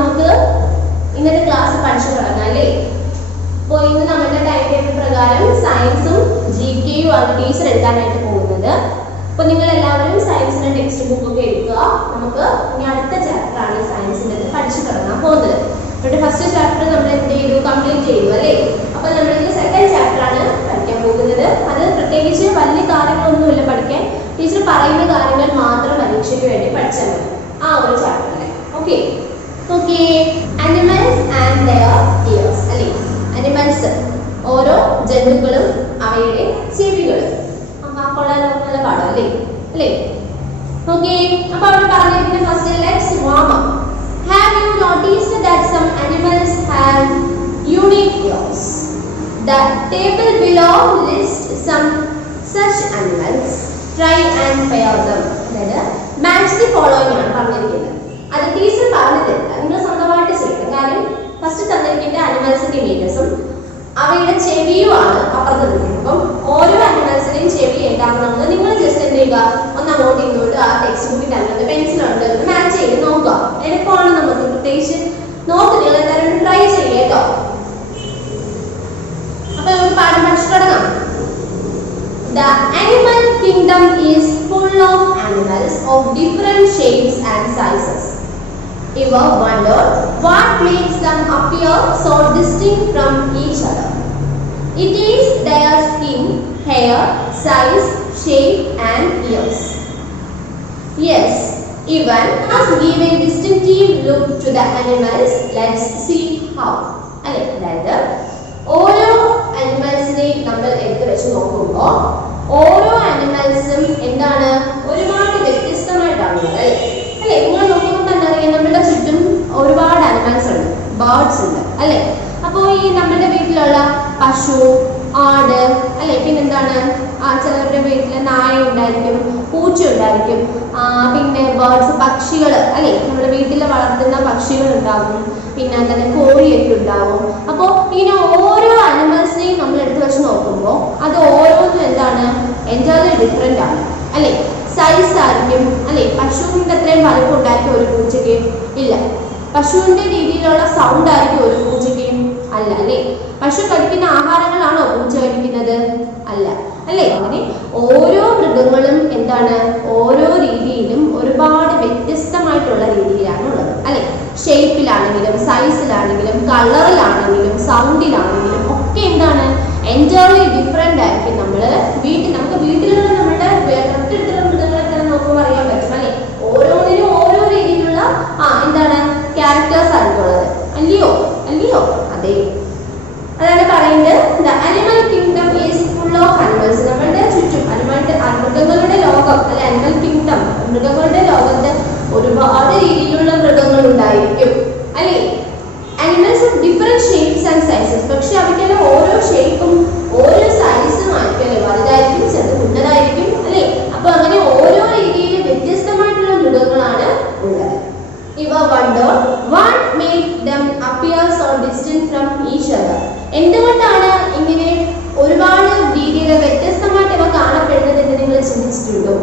നമുക്ക് ഇന്നത്തെ ക്ലാസ് പഠിച്ചു തുടങ്ങാം അല്ലേ? അപ്പോൾ ഇന്ന് നമ്മുടെ ടൈം ടേബിൾ പ്രകാരം സയൻസും GK ആണ് ടീച്ചർ എടുക്കാനായിട്ട് പോകുന്നത്. അപ്പോൾ നിങ്ങൾ എല്ലാവരും സയൻസിന്റെ ടെക്സ്റ്റ് ബുക്ക് ഒക്കെ എടുക്കുക. നമുക്ക് ഇനി അടുത്ത ചാപ്റ്റർ ആണ് സയൻസിന്റെ പഠിച്ചു തുടങ്ങാൻ പോകുന്നത്. ഇവിടെ ഫസ്റ്റ് ചാപ്റ്റർ നമ്മൾ എന്ത് ചെയ്തു, കംപ്ലീറ്റ് ചെയ്തു അല്ലേ? അപ്പോൾ നമ്മൾ ഇനി സെക്കൻഡ് ചാപ്റ്റർ ആണ് പഠിക്കാൻ പോകുന്നത്. അത് പ്രത്യേകിച്ച് വലിയ കാര്യങ്ങളൊന്നുമില്ല പഠിക്കാൻ, ടീച്ചർ പറയുന്ന കാര്യങ്ങൾ മാത്രം പരീക്ഷയ്ക്ക് വേണ്ടി പഠിച്ചാൽ മതി ആ ഒരു ചാപ്റ്ററിൽ. Okay okay animals and their years അല്ലേ? അനിമൽസ് ഓരോ ജന്തുക്കളും അവയുടെ ചെവികൾ. കൊള്ളാനുള്ള പാഠം അല്ലേ അല്ലേ? ഓക്കെ, അപ്പോൾ അവിടെ പറഞ്ഞിരിക്കുന്ന first let's warm up. Have you noticed that some animals have unique ears? The table below lists some such animals. Try and pair them. അതായത് match the following ആണ് പറഞ്ഞിരിക്കുന്നത്. അത് ടീച്ചർ പറഞ്ഞിട്ടില്ല, നിങ്ങൾ സ്വന്തമായിട്ട് ചെയ്യണം. കാര്യം ഫസ്റ്റ് തന്നിരിക്കുന്ന അനിമൽസിന്റെ ഇമേജസും അവയുടെ ചെവിയുമാണ് അപ്പുറത്ത് നിൽക്കുന്നത്. അപ്പം ഓരോ അനിമൽസിന്റെയും ചെവി ഏതാണെന്നുള്ളത് നിങ്ങൾ ജസ്റ്റ് എന്ത് ചെയ്യുക, ഒന്ന് അങ്ങോട്ട് ഇങ്ങോട്ട് ആ ടെക്സ്റ്റ് ബുക്കിന്റെ അല്ലെങ്കിൽ പെൻസിലുണ്ട് മാച്ച് ചെയ്ത് നോക്കുക. എളുപ്പമാണ്, നമുക്ക് പ്രത്യേകിച്ച് നോക്ക്, നിങ്ങൾ എന്തായാലും ട്രൈ ചെയ്യേട്ടോ. അപ്പൊ നമുക്ക് പാഠം പഠിച്ചു തുടങ്ങാം. The animal kingdom is full of animals of different shapes and sizes. Ever wondered what makes them appear so distinct from each other? It is their skin, hair, size, shape and ears. Yes, even must give a distinctive look to the animals. Let's see how. അതായത് ഓരോ അനിമൽസിനെയും നമ്മൾ എടുത്ത് വെച്ച് നോക്കുമ്പോൾ ഓരോ അനിമൽസും എന്താണ്, ഒരുപാട് വ്യത്യസ്തമായിട്ടാണുള്ളത് അല്ലേ? നിങ്ങൾ നോക്കുമ്പോൾ തന്നെ അറിയാം, നമ്മുടെ ചുറ്റും ഒരുപാട് അനിമൽസ് ഉണ്ട്, ബേർഡ്സ് ഉണ്ട് അല്ലേ? അപ്പോൾ ഈ നമ്മുടെ വീട്ടിലുള്ള പശു, ആട് അല്ലെ, പിന്നെന്താണ്, ചിലവരുടെ വീട്ടിൽ നായ ഉണ്ടായിരിക്കും, പൂച്ച ഉണ്ടായിരിക്കും, പിന്നെ ബേർഡ്സ് പക്ഷികൾ അല്ലെ, നമ്മുടെ വീട്ടിൽ വളർത്തുന്ന പക്ഷികൾ ഉണ്ടാകും, പിന്നെ തന്നെ കോഴിയൊക്കെ ഉണ്ടാവും. അപ്പോൾ ഇങ്ങനെ ഓരോ അനിമൽസിനെയും നമ്മൾ എടുത്തു വെച്ച് നോക്കുമ്പോൾ അത് ഓരോന്നും എന്താണ്, എൻറ്റയർലി ഡിഫറെൻ്റ് ആണ് അല്ലെ? സൈസ് ആയിരിക്കും അല്ലെ, പശുവിൻ്റെ അത്രയും വലുപ്പം ഉണ്ടായിരിക്കും ഒരു പൂച്ചയ്ക്ക് ഇല്ല, പശുവിൻ്റെ രീതിയിലുള്ള സൗണ്ട് ആയിരിക്കും ഒരു പൂച്ചയ്ക്കും അല്ല അല്ലേ? പശു കഴിക്കുന്ന ആഹാരങ്ങളാണോ പൂച്ച കഴിക്കുന്നത്? അല്ല അല്ലേ? അങ്ങനെ ഓരോ മൃഗങ്ങളും എന്താണ്, ഓരോ രീതിയിലും ഒരുപാട് വ്യത്യസ്തമായിട്ടുള്ള രീതിയിലാണ് ഉള്ളത് അല്ലെ? ഷേപ്പിലാണെങ്കിലും സൈസിലാണെങ്കിലും കളറിലാണെങ്കിലും സൗണ്ടിലാണെങ്കിലും ഒക്കെ എന്താണ്, എൻറ്റയർലി ഡിഫറെൻ്റ് ആയിരിക്കും. നമുക്ക് വീട്ടിലുള്ള നമ്മുടെ തൊട്ടടുത്തുള്ള മൃഗങ്ങളൊക്കെ നോക്കുമ്പോൾ അറിയാൻ പറ്റും അല്ലെ? ഓരോന്നിനും ഓരോ രീതിയിലുള്ള എന്താണ് ക്യാരക്ടേഴ്സ് ആയിട്ടുള്ളത് അല്ലയോ അല്ലയോ? അതെ, അതാണ് പറയുന്നത്. The animal kingdom is full of animals. നമ്മുടെ ചുറ്റും മൃഗങ്ങളുടെ ലോകം അല്ലെ, അനിമൽ കിങ്ഡം, മൃഗങ്ങളുടെ ലോകത്ത് ഒരുപാട് രീതിയിലുള്ള മൃഗങ്ങൾ ഉണ്ടായിരിക്കും അല്ലെ? Animals of different shapes and sizes. പക്ഷെ അവയ്ക്കെല്ലാം ഓരോ ഷേപ്പും ഓരോ സൈസും ആയിരിക്കും അല്ലെ? വലുതായിരിക്കും, ചെറുത് കുഞ്ഞതായിരിക്കും അല്ലെ? അപ്പൊ അങ്ങനെ ഓരോ രീതിയിൽ വ്യത്യസ്തമായിട്ടുള്ള മൃഗങ്ങളാണ് ഉള്ളത്. ഇവ wonder what make them appear so distant from each other. എന്തുകൊണ്ടാണ് ഇങ്ങനെ ഒരുപാട് രീതിയിൽ വ്യത്യസ്തമായിട്ട് ഇവ കാണപ്പെടുന്നത് എന്ന് നിങ്ങൾ ചിന്തിച്ചിട്ടുണ്ടോ?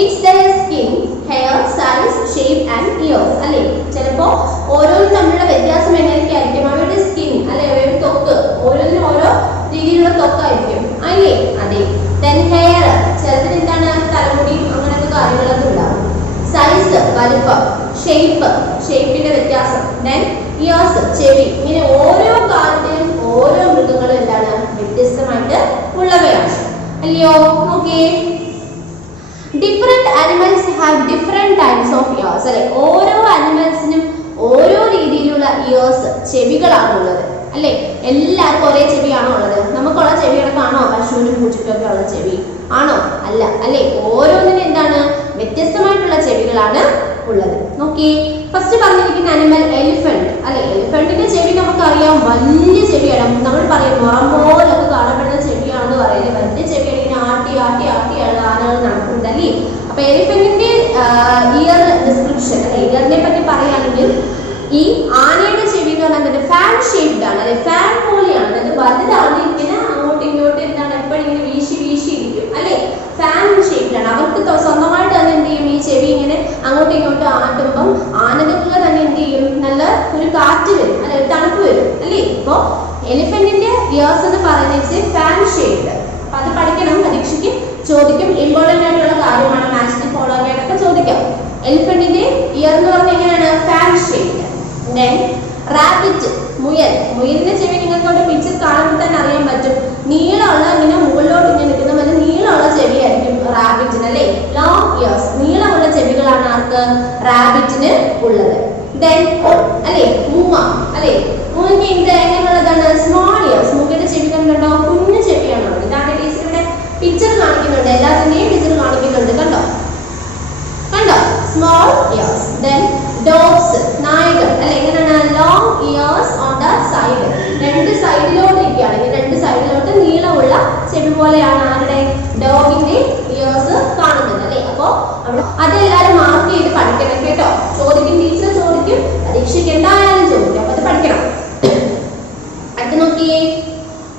It's their skin, hair, size, shape and ears. അല്ലേ? ചിലപ്പോൾ ഓരോന്നും തമ്മിലുള്ള വ്യത്യാസം എങ്ങനെയൊക്കെ ആയിരിക്കും? അവരുടെ സ്കിൻ അല്ലെ, അവരുടെ ത്വക്ക്, ഓരോന്നിനും ഓരോ രീതിയിലുള്ള ത്വക്കായിരിക്കും അല്ലേ? അതെ. Then hair, ചിലതിന് എന്താണ്, തലമുടിയും അങ്ങനത്തെ കാര്യങ്ങളൊക്കെ ഉണ്ടാവും. സൈസ്, വലുപ്പം, ഷേപ്പിന്റെ വ്യത്യാസം, ദെൻ ഇയേഴ്സ്, ചെവി. ഇങ്ങനെ ഓരോ കാര്യത്തിലും ഓരോ മൃഗങ്ങളും എന്താണ്, വ്യത്യസ്തമായിട്ട് ഉള്ളവയാണ് അല്ലയോ? Okay, different animals have different types of years അല്ലെ? ഓരോ അനിമൽസിനും ഓരോ രീതിയിലുള്ള ഇയേഴ്സ്, ചെവികളാണുള്ളത് അല്ലെ? എല്ലാവർക്കും ഒരേ ചെവിയാണോ ഉള്ളത്? നമുക്കുള്ള ചെവികളൊക്കെയാണോ പശുവിനും പൂച്ചയ്ക്കൊക്കെ ഉള്ള ചെവി ആണോ? അല്ല അല്ലെ? ഓരോന്നിനും എന്താണ്, വ്യത്യസ്തമായിട്ടുള്ള ചെവികളാണ് ഉള്ളത്. നോക്കി, ഫസ്റ്റ് പറഞ്ഞിരിക്കുന്ന അനിമൽ എലിഫന്റ് അല്ലെ? എലിഫന്റിന്റെ ചെവി നമുക്കറിയാം, വലിയ ചെവിയാണ്. നമ്മൾ പറയും മുറം പോലൊക്കെ കാണപ്പെടുന്ന ചെവിയാണെന്ന് പറയുന്നത്. വലിയ ചെവിയാണ്, ഇങ്ങനെ ആട്ടി ആട്ടി ആട്ടിയാണ് ആനകൾ നടക്കുന്നത് അല്ലേ? അപ്പൊ എലിഫന്റിന്റെ ഇയർ ഡിസ്ക്രിപ്ഷൻ അല്ലെ, ഇയറിനെ പറ്റി പറയുകയാണെങ്കിൽ ഈ ആനയുടെ ചെവി എന്ന് പറഞ്ഞാൽ ഫാൻ ഷേപ്ഡ് ആണ് അല്ലെ? ഫാൻ പോലെയാണ്, അതായത് വലുതാണ്, ഇങ്ങനെ അങ്ങോട്ടും ഇങ്ങോട്ടും എന്താണ് എപ്പോഴും ഇങ്ങനെ വീശി വീശി ഇരിക്കും അല്ലെ? ഫാൻ ഷേപ്ഡിലാണ്. അവർക്ക് സ്വന്തമായിട്ട് തന്നെ എന്ത് ചെയ്യും, ഈ ചെവി ഇങ്ങനെ അങ്ങോട്ടും ഇങ്ങോട്ടും ആട്ടുമ്പം ആനകൾക്ക് തന്നെ എന്ത് ചെയ്യും, ഒരു കാറ്റ് വരും അല്ലെ, ഒരു തണുപ്പ് വരും അല്ലേ. ഇപ്പോ എലിഫന്റിന്റെ ഇയേഴ്സ് എന്ന് പറയുന്നത് ഫാൻ ഷേപ്ഡ്. അപ്പൊ അത് പഠിക്കണം, പരീക്ഷയ്ക്ക് ചോദിക്കും. ഇമ്പോർട്ടന്റ് ആയിട്ടുള്ള കാര്യമാണ്, മാത്സിന് ഫോളോ ചെയ്യാനൊക്കെ ചോദിക്കാം. എലിഫന്റിന്റെ ഇയർ എന്ന് പറഞ്ഞാൽ എങ്ങനെയാണ്? Fan shaped. ദെൻ റാബിറ്റ്, മുയൽ. മുയലിന്റെ ചെവി നിങ്ങൾക്ക് അവിടെ പിക്ചർ കാണുമ്പോൾ തന്നെ അറിയാൻ പറ്റും. നീളമുള്ള ഇങ്ങനെ മുകളിലോട്ട് ഇങ്ങനെ നിൽക്കുന്ന പോലെ നീളമുള്ള ചെവിയായിരിക്കും റാബിറ്റിന് അല്ലേ. ലോങ് ഇയേഴ്സ്, നീളമുള്ള ചെവികളാണ് ആർക്ക്? റാബിറ്റിന് ഉള്ളത്. ദെൻ അല്ലേ മൂങ്ങ അല്ലേ, മൂങ്ങ എങ്ങനെയുള്ളതാണ്? Small years. മൂങ്ങയുടെ ചെവി കണ്ടോ? കുഞ്ഞു ചെവിയാണ്. ഇതാണ് ടീച്ചർ ഇവിടെ പിക്ചർ കാണിക്കുന്നുണ്ട്, എല്ലാത്തിന്റെയും പിക്ചർ കാണിക്കുന്നുണ്ട്. കണ്ടോ കണ്ടോ? Small years. ദെൻ ഡോഗ്സ്, നായകൾ അല്ലെ, എങ്ങനെയാണ്? Long years on the side. രണ്ട് സൈഡിലോട്ട് ഇരിക്കുകയാണെങ്കിൽ രണ്ട് സൈഡിലോട്ട് നീളമുള്ള ചെവി പോലെയാണ് ആരുടെ? ഡോഗിന്റെ ഇയേഴ്സ് കാണുന്നത് അല്ലെ. അപ്പോ അതെല്ലാരും മാർക്ക് ചെയ്ത് പഠിക്കണം കേട്ടോ. ചോദിക്കും, ടീച്ചർ ചോദിക്കും, പരീക്ഷയ്ക്ക് എന്തായാലും ചോദിക്കും. അപ്പൊ അത് പഠിക്കണം. അടുത്ത് നോക്കിയേ.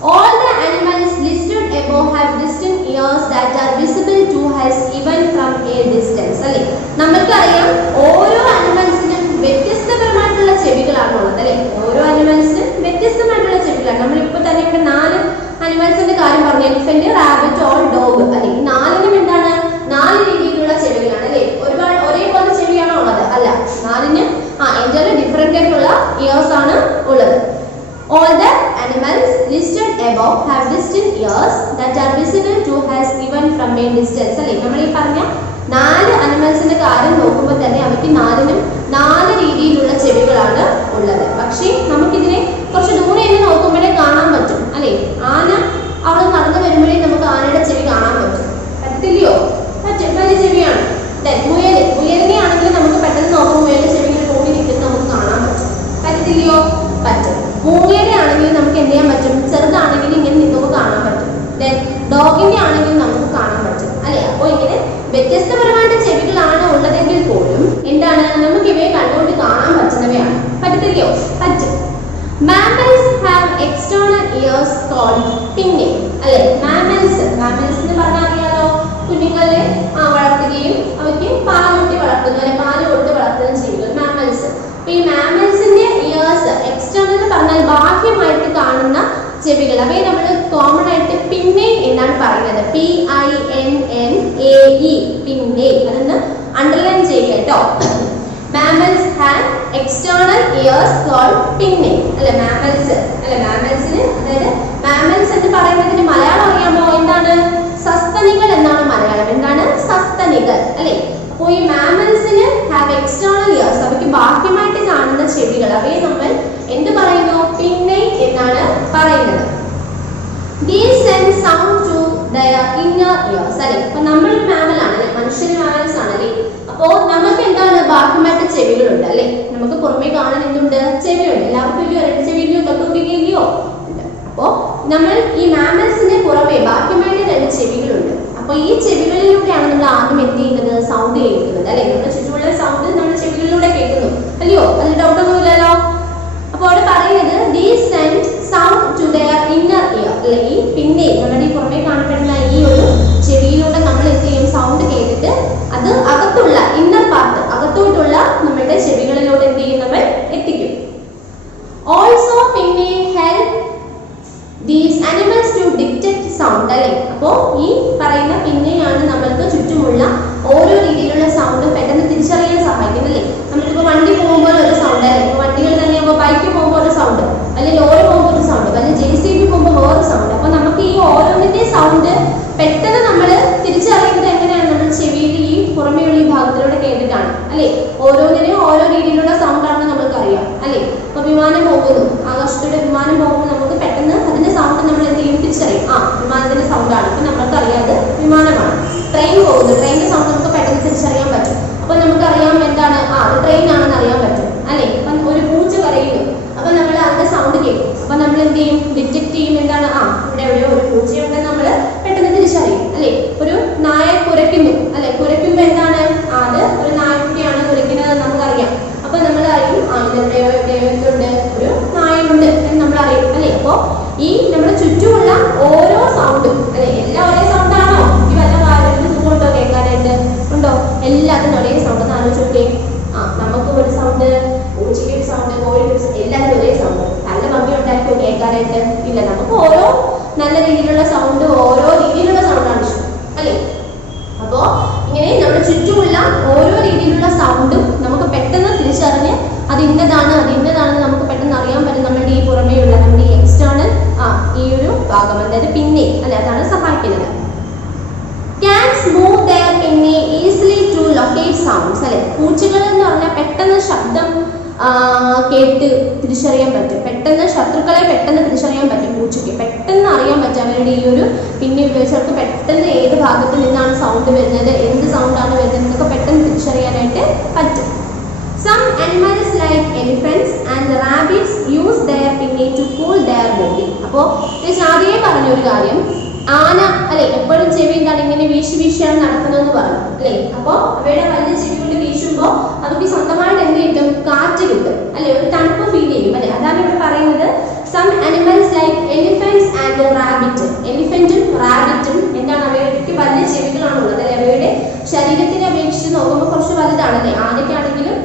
All the animals listed above have distinct ears that are visible to us even from a distance. അല്ലേ, നമുക്കറിയാം ഓരോ അനിമൽസിനും വ്യത്യസ്തപരമായിട്ടുള്ള ചെവികളാണ് ഉള്ളത് അല്ലേ. ഓരോ അനിമൽസിനും വ്യത്യസ്തമായിട്ടുള്ള ചെവികളാണ്. നമ്മളിപ്പോൾ തന്നെ ഇവിടെ 4 അനിമൽസിന്റെ കാര്യം പറഞ്ഞു. എലിഫന്റ്, റാബിറ്റ്, ഓൾ, ഡോഗ് അല്ലെ. ഈ 4നും എന്താണ്? 4 രീതിയിലുള്ള ചെവികളാണ് അല്ലെ. ഒരുപാട് ഒരേപോലെ ചെവിയാണോ ഉള്ളത്? അല്ല, 4നും എൻറ്റയർലി ഡിഫറെന്റ് ആയിട്ടുള്ള ഇയേഴ്സ് ആണ് ഉള്ളത്. All the animals listed above have distinct ears that are visible to us even from a distance. അല്ലേ, നമ്മൾ ഈ പറഞ്ഞ 4 അനിമൽസിന്റെ കാര്യം നോക്കുമ്പോൾ തന്നെ അവയ്ക്ക് 4നും 4 രീതിയിലുള്ള ചെവികളാണ് ഉള്ളത്. പക്ഷേ നമുക്കിതിനെ കുറച്ച് ദൂരെ നിന്ന് നോക്കുമ്പോഴേ കാണാൻ പറ്റും അല്ലേ. ആന അവിടെ നടന്നു വരുമ്പോഴേ നമുക്ക് ആനയുടെ ചെവി കാണാൻ പറ്റും. പറ്റത്തില്ലയോ? പറ്റും, വലിയ ചെവിയാണ്. മുയലിനെ ആണെങ്കിൽ നമുക്ക് പെട്ടെന്ന് നോക്കുമ്പോൾ മുയലിന്റെ ചെവി ഇങ്ങനെ കൂടി നിൽക്കുന്നത് നമുക്ക് കാണാൻ പറ്റും. പറ്റത്തില്ലയോ? പറ്റും. മൂങ്ങയുടെ ആണെങ്കിൽ നമുക്ക് എന്ത് ചെയ്യാൻ പറ്റും? ചെറുതാണെങ്കിൽ ഇങ്ങനെ നിൽക്കുമ്പോൾ കാണാൻ പറ്റും. ദെൻ ഡോഗിന്റെ ആണെങ്കിൽ നമുക്ക് കാണാൻ പറ്റും അല്ലെ. അപ്പോൾ ഇങ്ങനെ വ്യത്യസ്തപരമായിട്ട് ചെവികളാണ് ഉള്ളതെങ്കിൽ പോലും എന്താണ്, നമുക്ക് ഇവയെ കണ്ടുകൊണ്ട് കാണാൻ പറ്റുന്നവയാണ്. പറ്റത്തില്ലയോ? പറ്റും. Mammals have external ears called pinnae അല്ലെ. മാമൽസ് എന്ന് പറഞ്ഞാൽ അറിയാലോ, കുഞ്ഞുങ്ങളെ വളർത്തുകയും അവയ്ക്ക് പാലുകൊട്ടി വളർത്തുന്നു അല്ലെ, പാല് കൊടുത്ത് വളർത്തുന്ന ജീവികൾ മാമൽസ്. അപ്പൊ ഈ മാമൽസിന്റെ ഇയേഴ്സ് എക്സ്റ്റേണൽ എന്ന് പറഞ്ഞാൽ ബാഹ്യമായിട്ട് കാണുന്ന ചെവികൾ, അവയെ നമ്മൾ കോമൺ ആയിട്ട് പിന്നെ എന്നാണ് പറയുന്നത്. PINNAE, പിന്നെ. അതൊന്ന് അണ്ടർലൈൻ ചെയ്യുക കേട്ടോ. Mammals have external ears called പിന്നെ അല്ലെ. മാമൽസിന് അതായത് മാമൽസ് എന്ന് പറയുന്നതിന് മലയാളം അറിയാമോ? എന്താണ്? സസ്തനികൾ എന്നാണ് മലയാളം. എന്താണ്? സസ്തനികൾ അല്ലെ. അപ്പോൾ ഈ മാമൽസിന് ഹാവ് എക്സ്റ്റേണൽ ഇയേഴ്സ്, അവയ്ക്ക് ബാഹ്യമായിട്ട് കാണുന്ന ചെവികൾ, അവയെ നമ്മൾ എന്ത് പറയുന്നു? പിന്നെ എന്നാണ് പറയുന്നത്. These send sound to their inner ears അല്ലെ. അപ്പൊ നമ്മളൊരു മാമൽ ആണ് അല്ലെ, മനുഷ്യന് മാമൽസ് ആണല്ലേ. അപ്പോ നമുക്ക് എന്താണ്? ബാഹ്യമായിട്ട് ചെവികളുണ്ട് അല്ലെ. നമുക്ക് പുറമേ കാണാൻ എന്തുണ്ട്? ചെവിയുണ്ട്. എല്ലാവർക്കും ഇല്ലയോ? 2 ചെവിയില്ലയോ? തൊട്ടുപിടിയില്ലയോ? അപ്പോ നമ്മൾ ഈ മാമൽസിന് പുറമേ ബാഹ്യമായിട്ട് 2 ചെവികളുണ്ട്. അപ്പൊ ഈ ചെവികളിലൂടെയാണ് നമ്മൾ ആദ്യം എന്ത് ചെയ്യുന്നത്? സൗണ്ട് കേൾക്കുന്നത് അല്ലെ. നമ്മുടെ ചുറ്റുമുള്ള സൗണ്ട് നമ്മുടെ ചെവികളിലൂടെ കേൾക്കുന്നു അല്ലയോ? അതിൽ ഡൗട്ടൊന്നുമില്ലല്ലോ. അപ്പോൾ അവിടെ പറയുന്നത് these send sound to their inner ear അല്ലെ. ഈ പിന്നെ നമ്മുടെ ഈ പുറമേ കാണപ്പെടുന്ന ഈ ഒരു ചെവിയിലൂടെ നമ്മൾ എന്ത് ചെയ്യും? സൗണ്ട് കേട്ടിട്ട് അത് അകത്തുള്ള ഇന്നർ പാർട്ട്, അകത്തോട്ടുള്ള നമ്മുടെ ചെവികളിലൂടെ എന്ത് ചെയ്യും? നമ്മൾ എത്തിക്കും. Also പിന്നെ help these animals to detect sound അല്ലെ. അപ്പോ ഈ പറയുന്ന പിന്നെയാണ് നമ്മൾക്ക് ചുറ്റുമുള്ള ഓരോ രീതിയിലുള്ള സൗണ്ട് പെട്ടെന്ന് തിരിച്ചറിയാൻ സഹായിക്കുന്നത് അല്ലേ. നമ്മളിപ്പോ വണ്ടി പോകുമ്പോൾ ഒരു സൗണ്ട് അല്ലെ. ഇപ്പൊ വണ്ടികൾ തന്നെ ബൈക്ക് പോകുമ്പോൾ ഒരു സൗണ്ട്, അല്ലെങ്കിൽ ലോറി പോകുമ്പോൾ ഒരു സൗണ്ട്, അല്ലെങ്കിൽ JCB പോകുമ്പോൾ വേറെ സൗണ്ട്. അപ്പൊ നമുക്ക് ഈ ഓരോന്നിന്റെ സൗണ്ട് പെട്ടെന്ന് നമ്മൾ തിരിച്ചറിയുന്നത് എങ്ങനെയാണ്? നമ്മൾ ചെവിയിൽ ഈ പുറമെയുള്ള ഈ ഭാഗത്തിലൂടെ കേട്ടിട്ടാണ് അല്ലെ. ഓരോന്നിനും ഓരോ രീതിയിലുള്ള സൗണ്ട് ആണെന്ന് നമുക്ക് അറിയാം അല്ലെ. ഇപ്പൊ വിമാനം പോകുന്നു, ആകാശത്തൂടെ വിമാനം പോകുമ്പോൾ നമുക്ക് പെട്ടെന്ന് അതിന്റെ സൗണ്ട് നമ്മൾ എന്ത് ചെയ്യും? തിരിച്ചറിയും. വിമാനത്തിന്റെ സൗണ്ട് ആണ്. അപ്പൊ നമ്മൾക്ക് അറിയാതെ വിമാനമാണ്. ട്രെയിൻ പോകുന്നു, ട്രെയിനിന്റെ സൗണ്ട് നമുക്ക് പെട്ടെന്ന് തിരിച്ചറിയാൻ പറ്റും. അപ്പൊ നമുക്കറിയാം എന്താണ്? അത് ട്രെയിൻ ആണെന്ന് അറിയാൻ പറ്റും അല്ലെ. അപ്പൊ ഒരു പൂച്ച കരയുന്നു, അപ്പൊ നമ്മൾ അതിന്റെ സൗണ്ട് കേൾക്കും. അപ്പൊ നമ്മൾ എന്ത് ചെയ്യും? ഡിറ്റക്ട് ചെയ്യും. എന്താണ്? ഇവിടെ എവിടെയോ ഒരു പൂച്ചയുണ്ടെന്ന് നമ്മൾ പെട്ടെന്ന് തിരിച്ചറിയും അല്ലെ. ഒരു നായ കുരയ്ക്കുന്നു അല്ലെ. കുരയ്ക്കുമ്പോ എന്താണ്? അത് ഒരു നായക്കുട്ടിയാണ് കുരയ്ക്കുന്നത് നമുക്കറിയാം. അപ്പൊ നമ്മൾ അറിയും എവിടെയോ എന്തുണ്ട്? ഒരു നായുണ്ട് എന്ന് നമ്മൾ അറിയും അല്ലെ. അപ്പോ ഈ നമ്മുടെ ചുറ്റുമുള്ള ഓരോ സൗണ്ടും അല്ലെ, എല്ലാം ഒരേ സൗണ്ട് ആണോ? ഈ വല്ല കാര്യത്തിന് സുഖമുണ്ടോ കേൾക്കാനായിട്ട്? ഉണ്ടോ? എല്ലാത്തിനും ഒരേ സൗണ്ട് എന്ന് ആലോചിച്ചോക്കെ. നമുക്ക് ഒരു സൗണ്ട്, പൂച്ചയ്ക്ക് ഒരു സൗണ്ട്, കോഴിക്ക് ഒരു കേൾക്കാനായിട്ട്? ഇല്ല, നമുക്ക് ഓരോ നല്ല രീതിയിലുള്ള സൗണ്ട്, ഓരോ രീതിയിലുള്ള സൗണ്ടാണ് ഇഷ്ടം അല്ലേ? അപ്പോ ഇങ്ങനെ നമ്മുടെ ചുറ്റുമുള്ള ഓരോ രീതിയിലുള്ള സൗണ്ടും നമുക്ക് പെട്ടെന്ന് തിരിച്ചറിഞ്ഞ് അത് ഇന്നതാണെന്ന് നമുക്ക് പെട്ടെന്ന് അറിയാൻ പറ്റും. നമ്മുടെ ഈ പുറമേയുള്ള നമ്മുടെ ഈ എക്സ്റ്റേണൽ ഈ ഒരു ഭാഗം, അതായത് പിന്നെ അല്ലെ, അതാണ് സഹായിക്കുന്നത്. Cats move their pinnae easily to locate sounds. അല്ലെ, പൂച്ചകൾ എന്ന് പറഞ്ഞാൽ പെട്ടെന്ന് ശബ്ദം കേട്ട് തിരിച്ചറിയാൻ പറ്റും. പെട്ടെന്ന് ശത്രുക്കളെ പെട്ടെന്ന് തിരിച്ചറിയാൻ പറ്റും. പൂച്ചയ്ക്ക് പെട്ടെന്ന് അറിയാൻ പറ്റും അവരുടെ ഈ ഒരു പിന്നെ ഉപയോഗിച്ചവർക്ക് പെട്ടെന്ന് ഏത് ഭാഗത്ത് നിന്നാണ് സൗണ്ട് വരുന്നത്, എന്ത് സൗണ്ടാണ് വരുന്നത് എന്നൊക്കെ പെട്ടെന്ന് തിരിച്ചറിയാനായിട്ട് പറ്റും. Some animals like elephants and rabbits use their pinnae to cool their body. അപ്പോൾ ആദ്യമേ പറഞ്ഞ ഒരു കാര്യം, ആന അല്ലെ എപ്പോഴും ചെവി എന്താണ് ഇങ്ങനെ വീശിയാണ് നടക്കുന്നതെന്ന് പറഞ്ഞു അല്ലെ. അപ്പോൾ അവയുടെ വലിയ ചെവി കൊണ്ട് വീശുമ്പോൾ അവർക്ക് സ്വന്തമായിട്ട് എന്ത് കിട്ടും? കാറ്റ് കിട്ടും അല്ലെ, ഒരു തണുപ്പ് ഫീൽ ചെയ്യും അല്ലെ. അതാണ് ഇവിടെ പറയുന്നത്. Some animals like elephants and rabbit. എലിഫന്റും റാബിറ്റും എന്താണ്, അവയുടെ വലിയ ചെവികളാണുള്ളത് അല്ലെ. അവയുടെ ശരീരത്തിനെ അപേക്ഷിച്ച് നോക്കുമ്പോൾ കുറച്ച് വലുതാണല്ലേ. ആനയ്ക്കാണെങ്കിലും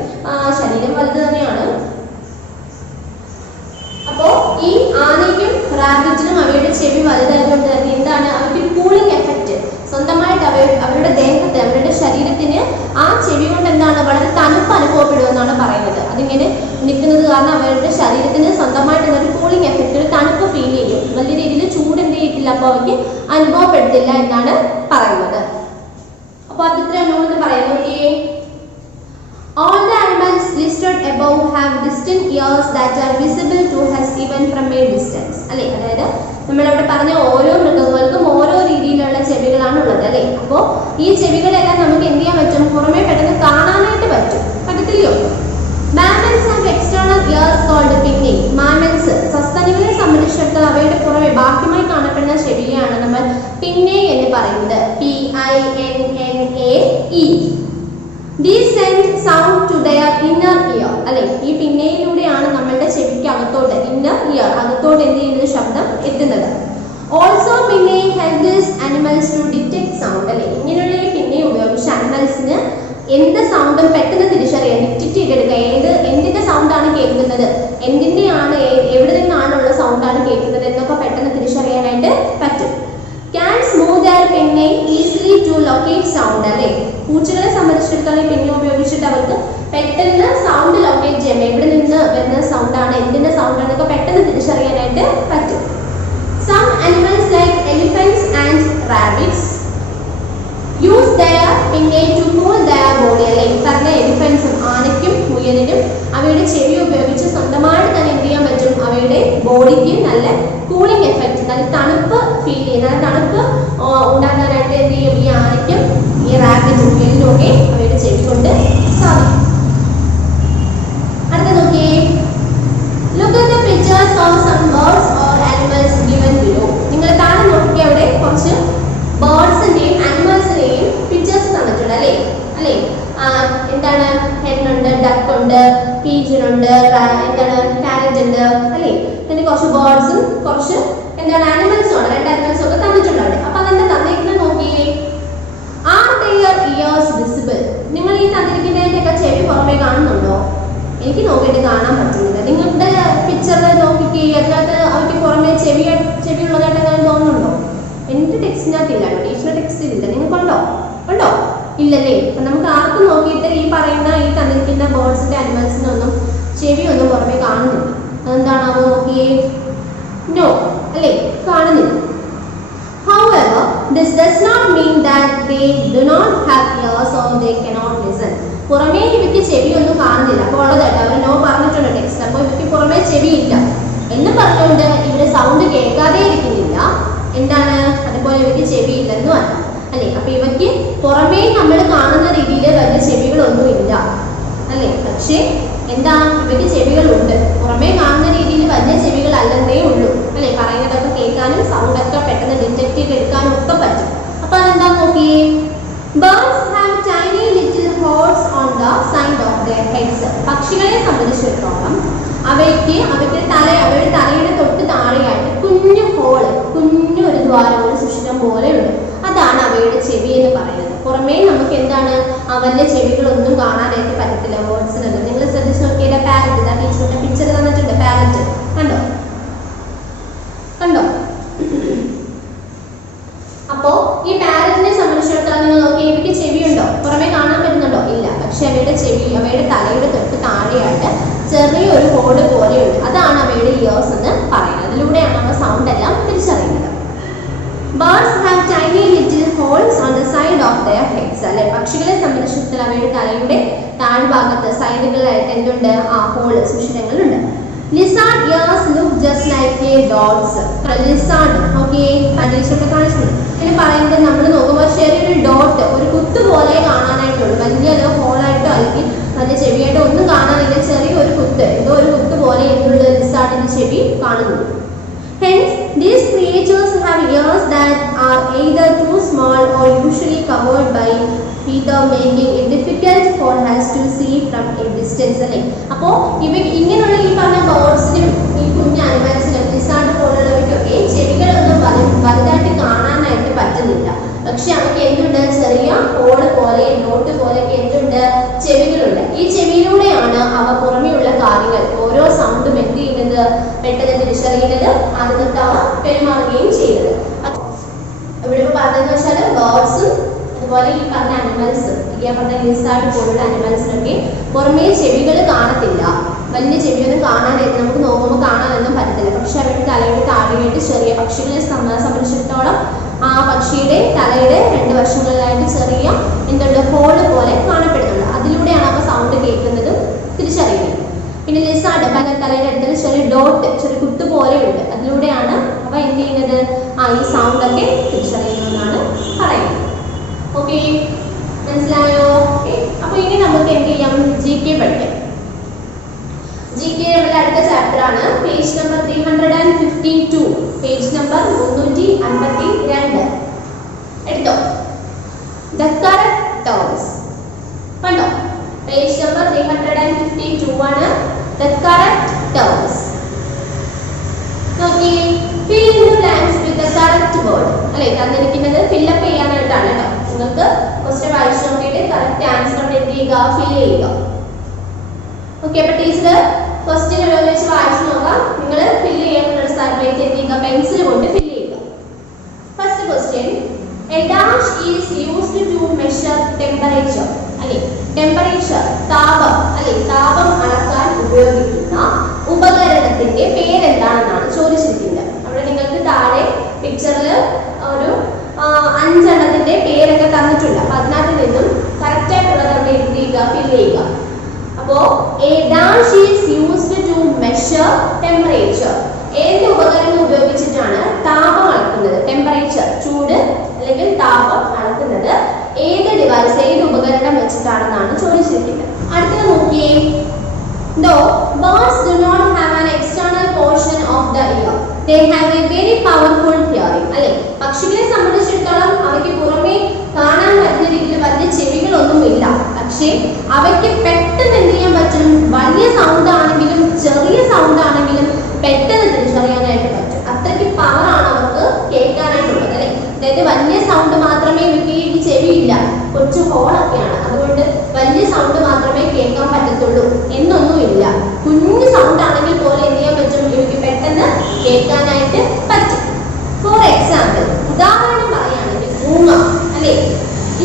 ശരീരം വലുത് തന്നെയാണ്. അപ്പോ ഈ ആനയ്ക്കും റാബിറ്റിനും അവയുടെ ചെവി വലുതായതുകൊണ്ട് തന്നെ എന്താണ്, അവർക്ക് കൂളിംഗ് എഫക്റ്റ് സ്വന്തമായിട്ട് അവരുടെ ദേഹത്ത്, അവരുടെ ശരീരത്തിന് ആ ചെവി കൊണ്ട് എന്താണ് വളരെ തണുപ്പ് അനുഭവപ്പെടുമെന്നാണ് പറയുന്നത്. അതിങ്ങനെ നിൽക്കുന്നത് കാരണം അവരുടെ ശരീരത്തിന് സ്വന്തമായിട്ട് ഒരു കൂളിംഗ് എഫക്റ്റ്, ഒരു തണുപ്പ് ഫീൽ ചെയ്യും. വലിയ രീതിയിൽ ചൂട് എന്ത് ചെയ്യത്തില്ല, അപ്പോൾ അവർക്ക് അനുഭവപ്പെടുത്തില്ല എന്നാണ് പറയുന്നത്. അപ്പോൾ അത് ഇത്രയാണ് പറയുന്നത്. All the animals listed above have distant ears that are visible to us even from a distance. അല്ലേ, അതായത് നമ്മളവിടെ പറഞ്ഞ ഓരോ മൃഗങ്ങൾക്കും ഓരോ രീതിയിലുള്ള ചെവികളാണ് ഉള്ളത് അല്ലേ. അപ്പോൾ ഈ ചെവികളെല്ലാം നമുക്ക് എന്ത് ചെയ്യാൻ പറ്റും? പുറമേ പെട്ടെന്ന് കാണാനായിട്ട് പറ്റത്തില്ലയോ? Mammals have external ears called pinnae. Mammals സസ്തനികളെ സംബന്ധിച്ചിടത്തോളം അവയുടെ പുറമെ ബാഹ്യമായി കാണപ്പെടുന്ന ചെവിയെയാണ് നമ്മൾ pinnae എന്ന് പറയുന്നത്. Pinnae. These send sound to their inner ear. അല്ലെ, ഈ പിന്നയിലൂടെയാണ് നമ്മളുടെ ചെവിക്ക് അകത്തോട്ട്, ഇന്നർ ഇയർ അകത്തോട്ട് എന്ത് ചെയ്യുന്നത്? ശബ്ദം എത്തുന്നത്. Also pinnae help these animals to detect sound. അല്ലെ, ഇങ്ങനെയുള്ള ഈ പിന്നയെ ഉപയോഗിച്ച് അനിമൽസിന് എന്ത് സൗണ്ടും പെട്ടെന്ന് തിരിച്ചറിയാൻ, ഡിറ്റക്ട് ചെയ്തെടുക്കുക. എന്തിന്റെ സൗണ്ടാണ് കേൾക്കുന്നത്, എന്തിന്റെയാണ്, എവിടെ നിന്നാണുള്ള സൗണ്ടാണ് കേൾക്കുന്നത് എന്നൊക്കെ പെട്ടെന്ന് തിരിച്ചറിയാനായിട്ട് പറ്റും. Cats move their pinnae easily to locate sound. അല്ലെ, പൂച്ചകളെ സംബന്ധിച്ചിടത്തോളം പിന്നെ ഉപയോഗിച്ചിട്ട് അവർക്ക് പെട്ടെന്ന് സൗണ്ട് ലൊക്കേറ്റ് ചെയ്യാം. എവിടെ നിന്ന് വരുന്ന സൗണ്ടാണ്, എന്തിന്റെ സൗണ്ടാണെന്നൊക്കെ പെട്ടെന്ന് തിരിച്ചറിയാനായിട്ട് പറ്റും. Some animals like elephants and rabbits use their pinnae to cool their body. അല്ലെ, പറഞ്ഞ എലിഫന്റ്സും ആനയ്ക്കും മുയലിനും അവയുടെ ചെവി ഉപയോഗിച്ച് സ്വന്തമായിട്ട് തന്നെ എന്ത് ചെയ്യാൻ പറ്റും? അവയുടെ ബോഡിക്ക് നല്ല കൂളിംഗ് എഫക്റ്റ്, നല്ല തണുപ്പ് ഫീൽ ചെയ്യുന്ന, തണുപ്പ് ഉണ്ടാകാനായിട്ട് എന്ത് ചെയ്യും? ഈ ആനയ്ക്കും ഈ റാബിറ്റും മുയലിനും ഒക്കെ അവയുടെ ചെവി കൊണ്ട് സാധിക്കും. അടുത്ത നോക്കിയേ. Look at the pictures of some birds or animals given below. നിങ്ങൾ താഴെ നോക്കിയാൽ അവിടെ കുറച്ച് ബേർഡ്സിന്റെയും ആനിമൽസിന്റെയും പിക്ചേഴ്സ് തന്നിട്ടുണ്ട് അല്ലേ. എന്താണ്, ഹെന്നുണ്ട്, ഡക്ക് ഉണ്ട്, പീജൻ ഉണ്ട്, എന്താണ് പാരറ്റ് ഉണ്ട് അല്ലേ. പിന്നെ കുറച്ച് ബേർഡ്സും കുറച്ച് എന്താണ് ആനിമൽസും ആണ്. 2 ആനിമൽസും ഒക്കെ തന്നിട്ടുണ്ട് അവിടെ. അപ്പൊ അതെന്താ തന്നിരിക്കുന്നത് നോക്കിയേ. Are their ears visible? നിങ്ങൾ ഈ തന്നിരിക്കുന്നതിന്റെ ചെവി പുറമേ കാണുന്നുണ്ടോ? എനിക്ക് നോക്കിയിട്ട് കാണാൻ പറ്റുന്നില്ല. നിങ്ങളുടെ പിക്ചറിൽ നോക്കിക്കേ, അതിനകത്ത് അവർക്ക് പുറമേ ചെവി ഉള്ളതായിട്ട് അങ്ങനെ തോന്നുന്നുണ്ടോ? എന്റെ ടെക്സ്റ്റിനകത്തില്ല, ടീച്ചറുടെ ടെക്സ്റ്റിൽ ഇല്ല. നിങ്ങൾക്കുണ്ടോ? ഇല്ലല്ലേ. അപ്പൊ നമുക്ക് ആർക്കും നോക്കിയിട്ട് ഈ പറയുന്ന ഈ തന്നിരിക്കുന്ന ബേർഡ്സിന്റെ അനിമൽസിനൊന്നും ചെവിയൊന്നും പുറമേ കാണുന്നില്ല. അതെന്താണാവോ നോക്കിയേ. നോ അല്ലേ, കാണുന്നില്ല. However, this does not mean that they do not have ears or they cannot listen. പുറമേ ഇവയ്ക്ക് ചെവിയൊന്നും കാണുന്നില്ല. അപ്പോൾ ഉള്ളതായിട്ട് അവർ നോ പറഞ്ഞിട്ടുണ്ട് ടെക്സ്റ്റ്. അപ്പോൾ ഇവയ്ക്ക് പുറമേ ചെവിയില്ല എന്ന് പറഞ്ഞുകൊണ്ട് ഇവര് സൗണ്ട് കേൾക്കാതെ ഇരിക്കുന്നില്ല. എന്താണ്, അതുപോലെ ഇവയ്ക്ക് ചെവിയില്ലെന്നും അല്ല അല്ലെ. അപ്പൊ ഇവയ്ക്ക് പുറമേ നമ്മൾ കാണുന്ന രീതിയിൽ വലിയ ചെവികളൊന്നും ഇല്ല അല്ലെ. പക്ഷേ എന്താ, ഇവയ്ക്ക് ചെവികളുണ്ട്. പുറമേ കാണുന്ന രീതിയിൽ വലിയ ചെവികൾ അല്ലെന്നേ ഉള്ളൂ അല്ലെ. പറയുന്നതൊക്കെ കേൾക്കാനും സൗണ്ടൊക്കെ പെട്ടെന്ന് ഡിറ്റക്ട് ചെയ്തെടുക്കാനും ഒക്കെ പറ്റും. അപ്പൊ അതെന്താ നോക്കിയേ. Birds have tiny little holes on the side of their heads. പക്ഷികളെ സംബന്ധിച്ചിടത്തോളം അവയ്ക്ക് അവയുടെ തലയുടെ തൊട്ട് താഴെയായിട്ട് കുഞ്ഞു ഹോള്, കുഞ്ഞു ഒരു ദ്വാരം, ഒരു സുഷിരം പോലെയുണ്ട്. അതാണ് അവയുടെ ചെവി എന്ന് പറയുന്നത്. പുറമേ നമുക്ക് എന്താണ്, വലിയ ചെവികളൊന്നും കാണാനായിട്ട് പറ്റത്തില്ല ബേർഡ്സിനൊന്നും. നിങ്ങൾ ശ്രദ്ധിച്ച് നോക്കിയാൽ പാരറ്റ്, ടീച്ചറുടെ പിക്ചർ തന്നിട്ടുണ്ട്, പാരറ്റ് കണ്ടോ. their heads. അല്ലെ, പക്ഷികളെ സംബന്ധിച്ചിടത്തോളം അവയുടെ തലയുടെ താഴ്ഭാഗത്ത് സൈഡുകളായിട്ട് എന്തുണ്ട്? ഹോൾ സുഷിരങ്ങളുണ്ട്. Lizard ears look just like a dot's. Lizard, okay, കണ്ടീഷനൊക്കെ കാണിച്ചിട്ടുണ്ട്. ഇതിൽ പറയുന്നത് നമ്മൾ നോക്കുമ്പോൾ ചെറിയൊരു ഡോട്ട്, ഒരു കുത്ത് പോലെ കാണാനായിട്ടുള്ളൂ. വലിയൊരു ഹോളായിട്ടോ അല്ലെങ്കിൽ വലിയ ചെവിയായിട്ടോ ഒന്നും കാണാനില്ല, ചെറിയൊരു കുത്ത്, എന്തോ ഒരു കുത്ത് പോലെ എന്നുള്ള ലിസാർഡിന്റെ ചെവി കാണുന്നു. Hence, these creatures have ears that are either too small or usually covered by feather, making it difficult for us to see from a distance. അല്ലേ, അപ്പോൾ ഇങ്ങനെയുള്ള ഈ പറഞ്ഞ ബേർഡ്സിനും ഈ കുഞ്ഞു അനിമൽസിനും ലിസാർഡ് പോലുള്ളവയ്ക്കൊക്കെ ചെവികളൊന്നും വലുതായിട്ട് കാണാനായിട്ട് പറ്റുന്നില്ല. പക്ഷെ അവയ്ക്ക് എന്തുണ്ട്? ചെറിയ ഹോള് പോലെ നോട്ട് പോലെയൊക്കെ എന്തുണ്ട്? ചെവികളുണ്ട്. ഈ ചെവിയിലൂടെയാണ് അവ പുറമെയുള്ള കാര്യങ്ങൾ ഓരോ സൗണ്ടും എന്ത് ചെയ്യുന്നത്? പെട്ടെന്ന് തിരിച്ചറിയുന്നത്, അതിനകത്ത് അവ പെരുമാറുകയും ചെയ്യുന്നത്. ഇവിടെ ഇപ്പോൾ പറഞ്ഞതെന്ന് വെച്ചാൽ ബേർഡ്സും അതുപോലെ ഈ പറഞ്ഞ അനിമൽസ്, ഈ പറഞ്ഞ ലിസാർഡ് പോലുള്ള അനിമൽസിനൊക്കെ പുറമേ ചെവികൾ കാണത്തില്ല. വലിയ ചെവിയൊന്നും കാണാനായിട്ട് നമുക്ക് നോക്കുമ്പോൾ കാണാനൊന്നും പറ്റത്തില്ല. പക്ഷെ അവരുടെ തലയുടെ താഴെയായിട്ട് ചെറിയ പക്ഷികളെ സംബന്ധിച്ചിടത്തോളം ആ പക്ഷിയുടെ തലയുടെ രണ്ട് വശങ്ങളിലായിട്ട് ചെറിയ എന്തുണ്ട്? ഹോള് പോലെ കാണപ്പെടുന്നുണ്ട്. അതിലൂടെയാണ് അവ സൗണ്ട് കേൾക്കുന്നതും തിരിച്ചറിയുന്നത്. പിന്നെ ലിസാർഡ് തലയുടെ അടുത്തൊരു ചെറിയ ഡോട്ട്, ചെറിയ കുത്ത് പോലെയുണ്ട്. അതിലൂടെയാണ് അവ എന്ത് ചെയ്യുന്നത്? ഈ സൗണ്ട് ഒക്കെ തിരിച്ചറിയുന്നതെന്നാണ് പറയുന്നത്. ഓക്കെ, മനസ്സിലായോ? അപ്പൊ ഇനി നമുക്ക് എന്ത് ചെയ്യാം? GK പഠിക്കാം. GK നമ്മുടെ അടുത്ത ചാപ്റ്റർ ആണ്. പേജ് നമ്പർ 352, പേജ് നമ്പർ 352 എടുത്തോ. The correct terms കണ്ടോ? പേജ് നമ്പർ 352 ആണ്. The correct terms. നോക്കി, fill in the blanks with the correct word. അല്ലേ, തന്നിരിക്കുന്നത് ഫില്ലപ്പ് ചെയ്യാനായിട്ടാണ് കേട്ടോ. നിങ്ങൾക്ക് ക്വസ്റ്റ്യൻ വായിച്ചു നോക്കിയിട്ട് കറക്റ്റ് ആൻസർ എന്ത് ചെയ്യുക? ഫിൽ ചെയ്യുക. ഓക്കെ, അപ്പൊ ടീച്ചർ ക്വസ്റ്റ്യൻ വെച്ച് വായിച്ചു നോക്കാം. നിങ്ങൾ ഫില്ല് ചെയ്യാനുള്ള സ്ഥലത്തേക്ക് എന്ത് ചെയ്യുക? പെൻസിൽ കൊണ്ട് ഫില്ല് ചെയ്യുക. First question, a dash is used to measure temperature. അല്ലേ, ടെമ്പറേച്ചർ താപം, അല്ലേ, താപം അളക്കാൻ ഉപയോഗിക്കുന്ന ഉപകരണത്തിന്റെ പേരെന്താണെന്നാണ് ചോദിച്ചിരിക്കുന്നത്. അവിടെ നിങ്ങൾക്ക് താഴെ പിക്ചറിൽ ഒരു 5 എണ്ണത്തിന്റെ പേരൊക്കെ തന്നിട്ടുണ്ട്. അപ്പൊ അതിനകത്ത് നിന്നും കറക്റ്റ് ആയിട്ടുള്ളത് അവിടെ എഴുതിയുക, ഫില്ല് ചെയ്യുക. അപ്പോ a dash is used to measure temperature. ഏത് ഉപകരണം ഉപയോഗിച്ചിട്ടാണ് താപം അളക്കുന്നത്? ടെമ്പറേച്ചർ, ചൂട് അല്ലെങ്കിൽ താപം അളക്കുന്നത് ഏത് ഡിവൈസ്, ഏത് ഉപകരണം വെച്ചിട്ടാണെന്നാണ് ചോദിച്ചിരിക്കുന്നത്. അടുത്തത് നോക്കിയേ. Though birds do not have an external portion of the ear, they have a very powerful hearing. അല്ലേ, പക്ഷികളെ സംബന്ധിച്ചിടത്തോളം അവയ്ക്ക് പുറമേ കാണാൻ പറ്റുന്ന രീതിയിൽ വലിയ ചെവികളൊന്നും ഇല്ല. പക്ഷേ അവയ്ക്ക് പെട്ടെന്ന് എന്ത് ചെയ്യാൻ പറ്റും? വലിയ സൗണ്ട് ആണെങ്കിലും ചെറിയ സൗണ്ട് ആണെങ്കിലും പെട്ടെന്ന് തിരിച്ചറിയാനായിട്ട് പറ്റും. അത്രയ്ക്ക് പവറാണ് അവർക്ക് കേൾക്കാനായിട്ടുള്ളത്. അല്ലെ, അതായത് വലിയ സൗണ്ട് മാത്രമേ ഇവയ്ക്ക് ഈ ചെവിയില്ല, കൊച്ചു ഹോളൊക്കെയാണ്. അതുകൊണ്ട് വലിയ സൗണ്ട് മാത്രമേ കേൾക്കാൻ പറ്റത്തുള്ളൂ എന്നൊന്നുമില്ല. കുഞ്ഞു സൗണ്ട് ആണെങ്കിൽ പോലും എന്ത് ചെയ്യാൻ പറ്റും? ഇവയ്ക്ക് പെട്ടെന്ന് കേൾക്കാനായിട്ട് പറ്റും. ഫോർ എക്സാമ്പിൾ, ഉദാഹരണം പറയുകയാണെങ്കിൽ മൂങ്ങ, അല്ലെ,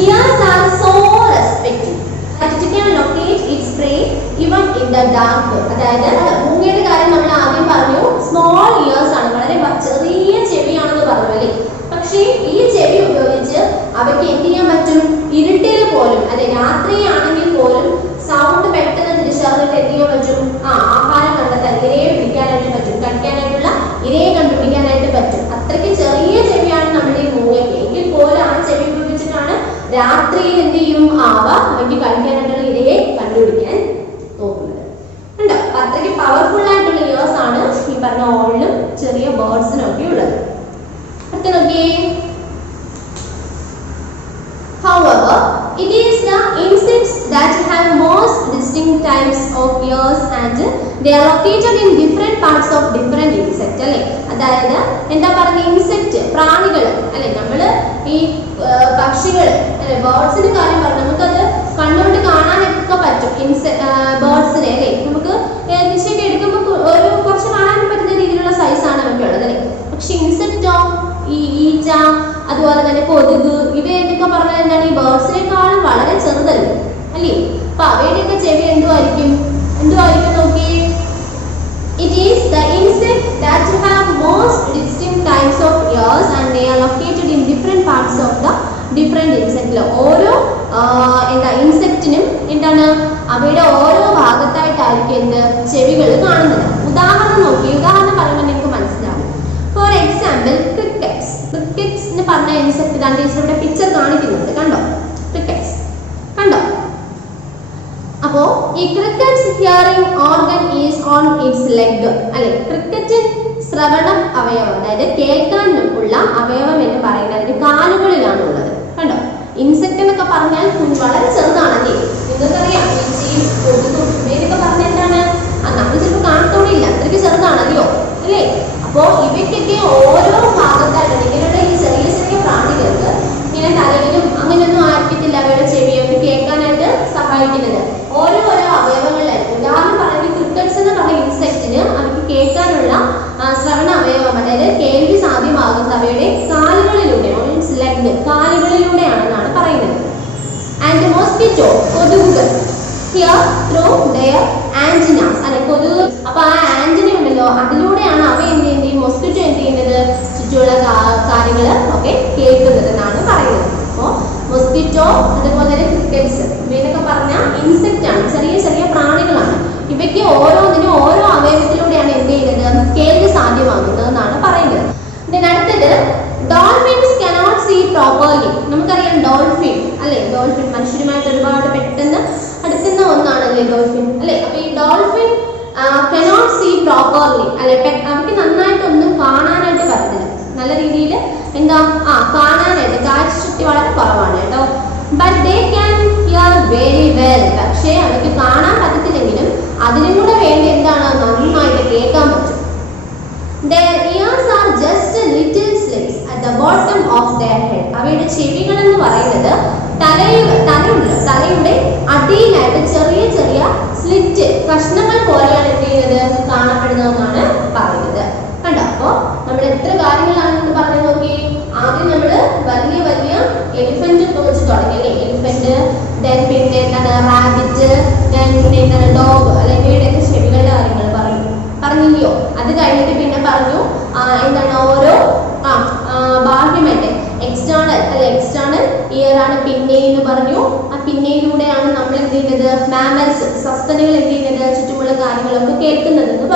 ears are so respective that it can locate its prey even in the dark. അതായത് മൂങ്ങയുടെ കാര്യം നമ്മൾ ആദ്യം പറഞ്ഞു, സ്മോൾ ഇയേഴ്സ് ആണ്, വളരെ ചെറിയ ചെവിയാണെന്ന് പറഞ്ഞു അല്ലേ. പക്ഷേ ഈ ചെവി ഉപയോഗിച്ച് അവയ്ക്ക് എന്ത് ചെയ്യാൻ പറ്റും? ഇരുട്ടിൽ പോലും, അല്ലെ, രാത്രിയാണെങ്കിൽ പോലും സൗണ്ട് പെട്ടെന്ന് തിരിച്ചറിഞ്ഞിട്ട് എന്ത് ചെയ്യാൻ പറ്റും? ആഹാരം കണ്ടെത്താൻ, ഇരയെ പിടിക്കാനായിട്ട് പറ്റും, കഴിക്കാനായിട്ടുള്ള ഇരയെ കണ്ടുപിടിക്കാനായിട്ട് പറ്റും. അത്രയ്ക്ക് ചെറിയ ചെവിയാണ് നമ്മുടെ ഈ മൂങ്ങയ്ക്ക്. എങ്കിൽ പോലും ആ ചെവി ഉപയോഗിച്ചിട്ടാണ് രാത്രിയിൽ എന്ത് ചെയ്യും? അവയ്ക്ക് കഴിക്കാനായിട്ടുള്ള ഇരയെ കണ്ടുപിടിക്കാൻ നോക്കുന്നത്. ഉണ്ടോ? അത്രയ്ക്ക് പവർഫുൾ ആയിട്ടുള്ള ഇയേഴ്സ് ആണ് ഈ പറഞ്ഞ ഓളിലും ചെറിയ ബേർഡ്സിനും ഒക്കെ ഉള്ളത്. അടുത്ത നോക്കിയേ. However, it is the insects that have most distinct types of ears and they are located in different parts of different insect. അല്ലേ, അതായത് എന്താ പറയുക? ഇൻസെക്ട്, പ്രാണികൾ, അല്ലെ, നമ്മള് ഈ പക്ഷികൾ, അല്ലെ, ബേർഡ്സിന്റെ കാര്യം പറഞ്ഞു. നമുക്കത് കണ്ണുകൊണ്ട് കാണാനൊക്കെ പറ്റും. ബേർഡ്സിനെ, അല്ലെ, നമുക്ക് ഏകദേശം എടുക്കുമ്പോൾ ഒരു കുറച്ച് കാണാൻ പറ്റുന്ന രീതിയിലുള്ള സൈസാണ് അവയ്ക്കുള്ളത്, അല്ലെ. പക്ഷെ ഇൻസെക്റ്റോ, ഈ ഈച്ച, അതുപോലെ തന്നെ കൊതുക്, ഇവയൊക്കെ പറഞ്ഞാൽ എന്താണ്? ഈ ബേർഡ്സിനേക്കാളും വളരെ ചെറുതല്ലേ, അല്ലേ. അപ്പൊ അവയുടെയൊക്കെ ചെവി എന്തുമായിരിക്കും? നോക്കി. It is the insect that have most distinct types of ears and they are located in different parts of the different insect. ഓരോ പറഞ്ഞ ഇൻസെക്ട് ഇതാണ് ടീച്ചറുടെ പിക്ചർ കാണിക്കുന്നുണ്ട്. കണ്ടോ? ക്രിക്കറ്റ്സ് കണ്ടോ? അപ്പോ ഈ crickets hearing organ is on its leg അല്ലെ. ക്രിക്കറ്റ് ശ്രവണം അവയവം അതായത് കേൾക്കാനുള്ള അവയവം എന്ന് പറയുന്നത് കാലുകളിലാണ് ഉള്ളത്. കണ്ടോ? ഇൻസെക്ട് എന്നൊക്കെ പറഞ്ഞാൽ വളരെ ചെറുതാണല്ലേ. നിങ്ങൾക്കറിയാം ഈച്ചയും കൊതുകും ഇവയൊക്കെ പറഞ്ഞാൽ എന്താണ്, നമ്മൾ ചിലപ്പോൾ കാണത്തോടില്ല, അത്രയ്ക്ക് ചെറുതാണല്ലോ അല്ലേ. അപ്പോ ഇവയ്ക്കൊക്കെ ഓരോ ഭാഗത്തായിട്ടാണ് ഇങ്ങനെയുള്ള ഈ ചെറിയ ചെറിയ പ്രാണികൾക്ക് ഇങ്ങനെ തലയിലും അങ്ങനെയൊന്നും ആയിരിക്കത്തില്ല അവയുടെ ചെവിയൊക്കെ കേൾക്കാനായിട്ട് സഹായിക്കുന്നത്. ഓരോ അവയവങ്ങളിലായിരിക്കും. ഉദാഹരണം പറയുന്നത് ക്രിക്കറ്റ്സ് എന്ന് പറഞ്ഞ ഇൻസെക്റ്റിന് അവർക്ക് കേൾക്കാനുള്ള ശ്രവണ അവയവം അതായത് കേൾവി സാധ്യമാകുന്നത് അവയുടെ കാലുകളിലൂടെ ലെഗ് കാലുകളിലൂടെയാണെന്നാണ് പറയുന്നത്. ആൻഡ് മോസ്കിറ്റോ കൊതുകുകൾ ഹിയർ ത്രൂ ദെയർ ആന്റിനാസ് അല്ലെ കൊതുക്. അപ്പൊ ആ ആന്റിന ഉണ്ടല്ലോ അതിലൂടെയാണ് അവ എന്ത് ചെയ്യും മോസ്കിറ്റോ എന്ത് ചെയ്യുന്നത് ചുറ്റുമുള്ള കാര്യങ്ങൾ ഒക്കെ കേൾക്കുന്നത് എന്നാണ് പറയുന്നത്. അപ്പോൾ മോസ്കിറ്റോ അതുപോലെ തന്നെ ക്രിക്കറ്റ്സ് ഇവയൊക്കെ പറഞ്ഞാൽ ഇൻസെക്റ്റ് ആണ്, ചെറിയ ചെറിയ പ്രാണികളാണ്. ഇവയ്ക്ക് ഓരോന്നിനും ഓരോ അവയവത്തിലൂടെയാണ് എന്ത് ചെയ്യുന്നത് കേൾവി സാധ്യമാകുന്നത് എന്നാണ് പറയുന്നത്. അടുത്തത് ഡോൾഫിൻസ് cannot see properly. നമുക്കറിയാം ഡോൾഫിൻ അല്ലെ. ഡോൾഫിൻ മനുഷ്യരുമായിട്ട് ഒരുപാട് പെട്ടെന്ന് അടുക്കുന്ന ഒന്നാണല്ലേ ഡോൾഫിൻ അല്ലെ. അപ്പൊ ഈ ഡോൾഫിൻ cannot see properly അല്ലെ. അവർക്ക് നന്നായിട്ടൊന്നും കാണാനായിട്ട് പറ്റത്തില്ല. നല്ല രീതിയിൽ എന്താ കാണാനായിട്ട് കാഴ്ചശക്തി വളരെ കുറവാണ് കേട്ടോ. But they can hear very well. പക്ഷേ അവർക്ക് കാണാൻ പറ്റത്തില്ലെങ്കിലും അതിനും കൂടെ വേണ്ടി എന്താണ് നന്നായിട്ട് കേൾക്കാൻ പറ്റും. Their ears are just little slits at the bottom of their head. അവയുടെ ചെവികൾ എന്ന് പറയുന്നത് തലയുടെ അടിയിലായിട്ട് ചെറിയ ചെറിയ സ്ലിറ്റ് കഷ്ണങ്ങൾ പോലെയാണ് എന്ത് ചെയ്യുന്നത് കാണപ്പെടുന്നതെന്നാണ് പറയുന്നത്. കണ്ടോ? അപ്പോ നമ്മൾ എത്ര കാര്യങ്ങളാണ് പറഞ്ഞു നോക്കി. ആദ്യം നമ്മള് വലിയ വലിയ എലിഫന്റ് ഒക്കെ വെച്ച് തുടങ്ങി അല്ലേ. എലിഫന്റ് പിന്നെ എന്താണ് റാബിറ്റ് പിന്നെ എന്താണ് ഡോഗ് അല്ലെ. ഇവയുടെയൊക്കെ ചെവികളുടെ കാര്യങ്ങൾ പറഞ്ഞില്ലയോ. അത് കഴിഞ്ഞിട്ട് പിന്നെ പറഞ്ഞു എന്താണ് ഓരോ ബാഹ്യമായിട്ട് എക്സ്റ്റേണൽ അല്ലെ എക്സ്റ്റേണൽ ഇയർ ആണ് പിന്നെയെന്ന് പറഞ്ഞു. ആ പിന്നെയിലൂടെയാണ് നമ്മൾ എന്ത് ചെയ്യുന്നത് മാമൽസ് സസ്തനികൾ എന്ത് ചെയ്യുന്നത് ചുറ്റുമുള്ള കാര്യങ്ങളൊക്കെ കേൾക്കുന്നത് എന്ന്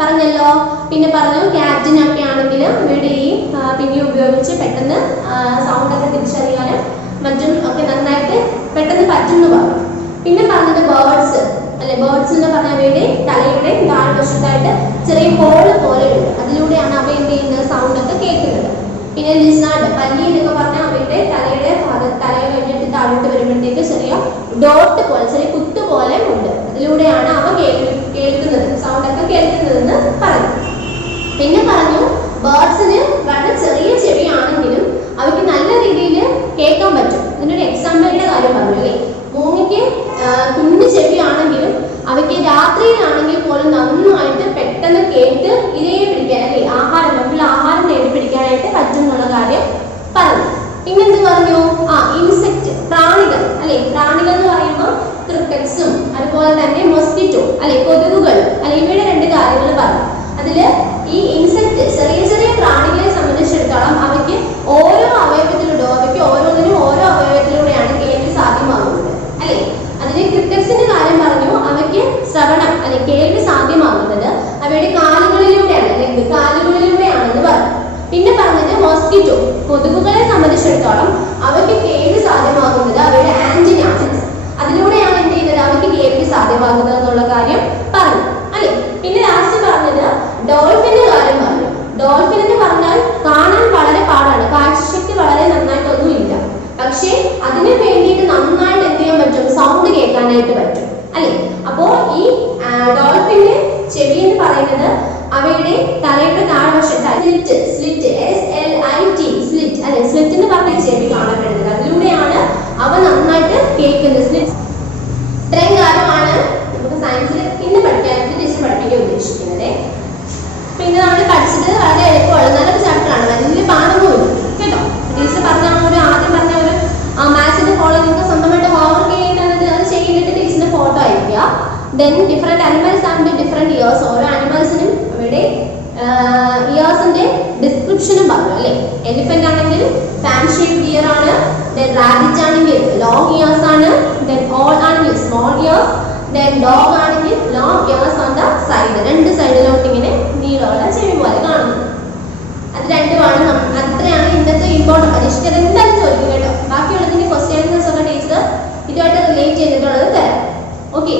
പറഞ്ഞല്ലോ. പിന്നെ പറഞ്ഞു ക്യാറ്റിനൊക്കെ ആണെങ്കിൽ ഇവിടെ ഈ പിന്നെ ഉപയോഗിച്ച് പെട്ടെന്ന് സൗണ്ട് ഒക്കെ തിരിച്ചറിയാനും മറ്റും ഒക്കെ നന്നായിട്ട് പെട്ടെന്ന് പറ്റുന്നു പറഞ്ഞു. പിന്നെ പറഞ്ഞത് ബേർഡ്സ് അല്ലെ. ബേർഡ്സ് എന്ന് പറഞ്ഞ അവയുടെ തലയുടെ താഴ്വശത്തായിട്ട് ചെറിയ ഹോള് പോലെയുണ്ട്. അതിലൂടെയാണ് അവ എന്ത് ചെയ്യുന്നത് സൗണ്ട് ഒക്കെ കേൾക്കുന്നത്. പിന്നെ ലിസാർഡ് പല്ലി എന്നൊക്കെ പറഞ്ഞാൽ അവയുടെ തലയുടെ തല കഴിഞ്ഞിട്ട് താഴോട്ട് വരുമ്പോഴത്തേക്ക് ചെറിയ ഡോട്ട് പോലെ ചെറിയ കുത്ത് പോലെ ഉണ്ട്. അതിലൂടെയാണ് അവ കേൾക്കുന്നത് സൗണ്ട് ഒക്കെ കേൾക്കുന്നതെന്ന് പറഞ്ഞു. പിന്നെ പറഞ്ഞു ബേർഡ്സിന് വളരെ ചെറിയ ചെവിയാണെങ്കിലും അവയ്ക്ക് നല്ല രീതിയിൽ കേൾക്കാൻ പറ്റും. ഇതിനൊരു എക്സാമ്പിളിന്റെ കാര്യം പറഞ്ഞു അല്ലേ. മൂങ്ങയ്ക്ക് കുഞ്ഞു ചെവിയാണെങ്കിലും അവയ്ക്ക് രാത്രിയിലാണെങ്കിൽ പോലും നന്നായിട്ട് പെട്ടെന്ന് കേട്ട് ഇരയെ പിടിക്കാൻ അല്ലെ മറ്റുള്ള ആഹാരം നേടി പിടിക്കാനായിട്ട് പറ്റും എന്നുള്ള കാര്യം പറഞ്ഞു. പിന്നെന്ത് പറഞ്ഞു ഇൻസെക്ട് പ്രാണികൾ അല്ലെ. പ്രാണികൾ എന്ന് പറയുമ്പോൾ ക്രിക്കറ്റ്സും അതുപോലെ തന്നെ മൊസ്കിറ്റോ അല്ലെ കൊതുകുകൾ അല്ലെ ഇവയുടെ രണ്ട് കാര്യങ്ങൾ പറഞ്ഞു. അതില് ഈ ഇൻസെക്ട് ചെറിയ ചെറിയ പ്രാണികളെ സംബന്ധിച്ചിടത്തോളം അവയ്ക്ക് ഓരോ അവയവത്തിലൂടെ അവയ്ക്ക് ഓരോന്നിനും ഓരോ അവയവത്തിലൂടെയാണ് കേൾവി സാധ്യമാകുന്നത് അല്ലെ. അതിന് ക്രിക്കറ്റ്സിന്റെ കാര്യം പറഞ്ഞു. അവയ്ക്ക് ശ്രവണം അല്ലെ കേൾവി സാധ്യമാകുന്നത് അവയുടെ കാലുകളിലൂടെയാണ് അല്ലെങ്കിൽ കാലുകളിലൂടെയാണെന്ന് പറഞ്ഞു. പിന്നെ പറഞ്ഞത് മോസ്കിറ്റോ കൊതുകുകളെ സംബന്ധിച്ചിടത്തോളം അവയ്ക്ക് കേൾവി സാധ്യമാകുന്നത് അവയുടെ ആന്റിനാസ് അതിലൂടെയാണ് എന്ത് ചെയ്യുന്നത് അവയ്ക്ക് കേൾവി സാധ്യമാകുന്നത് എന്നുള്ള കാര്യം പറഞ്ഞു അല്ലെ. പിന്നെ ലാസ്റ്റ് പറഞ്ഞത് ഡോൾഫിന്റെ കാര്യം പറഞ്ഞു. ഡോൾഫിൻ എന്ന് പറഞ്ഞാൽ കാണാൻ വളരെ പാടാണ്, കാഴ്ചശക്തി വളരെ നന്നായിട്ടൊന്നും ഇല്ല. പക്ഷേ അതിന് വേണ്ടിയിട്ട് നന്നായിട്ട് എന്ത് ചെയ്യാൻ പറ്റും സൗണ്ട് കേൾക്കാനായിട്ട് പറ്റും അല്ലെ. അപ്പോ ഈ ഡോൾഫിന്റെ ചെവി എന്ന് പറയുന്നത് അവയുടെ തലയുടെ താഴ്വശത്തായി സ്ലിറ്റ് സ്ലിറ്റ് അല്ലെ. സ്ലിറ്റ് എന്ന് പറഞ്ഞ ചെവി കാണപ്പെടുന്നത് അതിലൂടെയാണ് അവ നന്നായിട്ട് കേൾക്കുന്നത്. സ്ലിറ്റ് ഇത്രയും കാര്യമാണ് നമുക്ക് സയൻസിൽ ഇന്ന് പഠിക്കാനായിട്ട് ടീച്ചർ പഠിപ്പിക്കാൻ ഉദ്ദേശിക്കുന്നത്. പിന്നെ നമ്മൾ പഠിച്ചത് വളരെ എളുപ്പമുള്ള നല്ലൊരു ചാപ്റ്ററാണ്, വലിയ പാഠമൊന്നുമില്ല കേട്ടോ. ടീച്ചർ പറഞ്ഞ ആദ്യം പറഞ്ഞ ഒരു മാത്സിന്റെ ഫോളോ നിങ്ങൾക്ക് സ്വന്തമായിട്ട് ഹോംവർക്ക് ചെയ്യേണ്ടത് അത് ചെയ്തിട്ട് ടീച്ചറിന്റെ ഫോട്ടോ അയക്കുക. Then different animals and different years ഓരോ അനിമൽസിനും അവരുടെ ഇയേഴ്സിന്റെ ഡിസ്ക്രിപ്ഷനും പറഞ്ഞു അല്ലെ. എലിഫന്റ് ആണെങ്കിൽ ഫാൻ ഷേപ്ഡ് ഇയർ ആണ്. ദെൻ റാബിറ്റ് ആണെങ്കിൽ ലോങ് ഇയേഴ്സ് ആണ്. ദെൻ ഓൾ ആണെങ്കിൽ സ്മോൾ ഇയേഴ്സ്. ദെൻ ഡോഗ് ആണെങ്കിൽ long years on the side രണ്ട് സൈഡിലോട്ട് ഇങ്ങനെ നീളമുള്ള ചെവി പോലെ കാണുന്നത്. അത് രണ്ടുമാണ്. അത്രയാണ് ഇന്നത്തെ ഇമ്പോർട്ടൻറ്റ് പരിഷ്കരണം എന്തായാലും ചോദിക്കും കേട്ടോ. ബാക്കിയുള്ളതിന്റെ ക്വസ്റ്റ്യൻ ആൻസേഴ്സ് ഒക്കെ ടീച്ചർ ഇതുമായിട്ട് റിലേറ്റ് ചെയ്തിട്ടുള്ളത് തരാം. ഓക്കെ,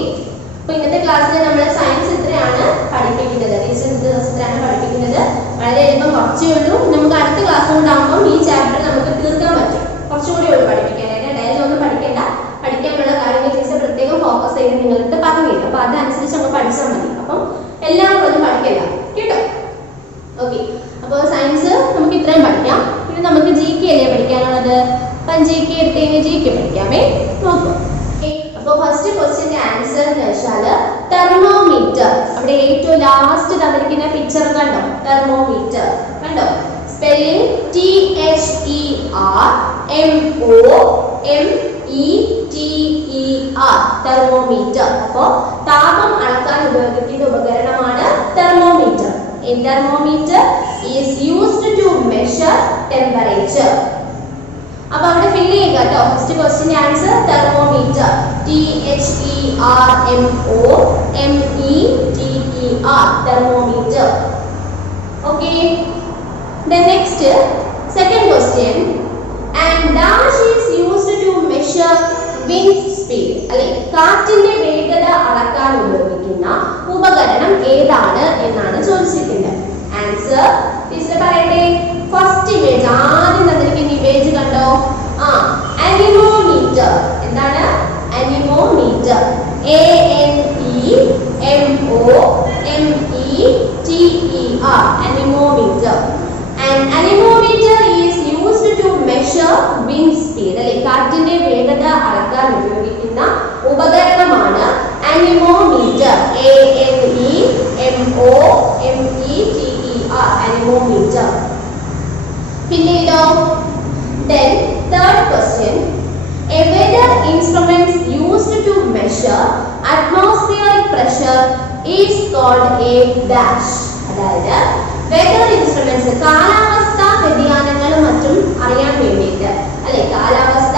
അപ്പൊ ഇന്നത്തെ ക്ലാസ്സിൽ നമ്മൾ സയൻസ് ഇത്രയാണ് പഠിപ്പിക്കുന്നത്. ടീച്ചർ ഇത്രയാണ് പഠിപ്പിക്കുന്നത്. വളരെ എളുപ്പം, കുറച്ചേ ഉള്ളൂ. നമുക്ക് അടുത്ത ക്ലാസ് കൊണ്ടാകുമ്പോൾ ഈ ചാപ്റ്റർ നമുക്ക് തീർക്കാൻ പറ്റും. കുറച്ചുകൂടി ഉള്ളൂ പഠിപ്പിക്കാനായിട്ട്. ഡയറി ഒന്നും പഠിക്കേണ്ട. പഠിക്കാനുള്ള കാര്യങ്ങൾ ടീച്ചർ പ്രത്യേകം ഫോക്കസ് ചെയ്ത് നിങ്ങളടുത്ത് പറഞ്ഞില്ല. അപ്പൊ അതനുസരിച്ച് നമ്മൾ പഠിച്ചാൽ മതി. അപ്പം എല്ലാം ഒന്നും പഠിക്കില്ല കേട്ടോ. ഓക്കെ, അപ്പോൾ സയൻസ് നമുക്ക് ഇത്രയും പഠിക്കാം. പിന്നെ നമുക്ക് ജി കെ അല്ലേ പഠിക്കാനുള്ളത്. അപ്പം ജി കെ എടുത്ത് കഴിഞ്ഞാൽ ജി കെ പഠിക്കാമേ. നോക്കാം. അപ്പോൾ ഫസ്റ്റ് ക്വസ്റ്റ്യന്റെ ആൻസർ എന്ന് വെച്ചാൽ തെർമോമീറ്റർ. അവിടെ ഏറ്റവും ലാസ്റ്റ് തന്നിരിക്കുന്ന പിക്ചർ കണ്ടോ, തെർമോമീറ്റർ കണ്ടോ. Spelling THERMOMETER, thermometer. അപ്പോൾ താപം അളക്കാൻ ഉപയോഗിക്കുന്ന ഉപകരണമാണ് thermometer. A thermometer is used to measure temperature. അപ്പോൾ അവിടെ ഫിൽ ചെയ്യുക കേട്ടോ. ഫസ്റ്റ് ക്വസ്റ്റ്യന്റെ answer thermometer, THERMOMETER, thermometer. Okay, then next second question, and dash is used to measure wind speed. അല്ലെ, കാറ്റിന്റെ വേഗത അളക്കാൻ ഉപയോഗിക്കുന്ന ഉപകരണം ഏതാണ് എന്നാണ് ചോദിച്ചിരിക്കുന്നത്. ആൻസർ ടീച്ചർ പറയട്ടെ. ഫസ്റ്റ് ഇമേജ്, ആദ്യം തന്നിരിക്കുന്ന ഇമേജ് കണ്ടോ. അനിമോമീറ്റർ. എന്താണ് anemometer? ANEMOMETER, anemometer. An anemometer is used to measure wind speed. അല്ലെ, കാറ്റിന്റെ വേഗത അളക്കാൻ ഉപയോഗിക്കുന്ന ഉപകരണമാണ് അനിമോമീറ്റർ. ANEMOMETER, anemometer. പിന്നെ ഇതോ. Then third question, a weather instrument used to measure atmospheric pressure is called a dash. അതായത് വെതർ ഇൻസ്ട്രുമെന്റ്സ്, കാലാവസ്ഥാ വ്യതിയാനങ്ങളും മറ്റും അറിയാൻ വേണ്ടിയിട്ട്, അല്ലെ, കാലാവസ്ഥ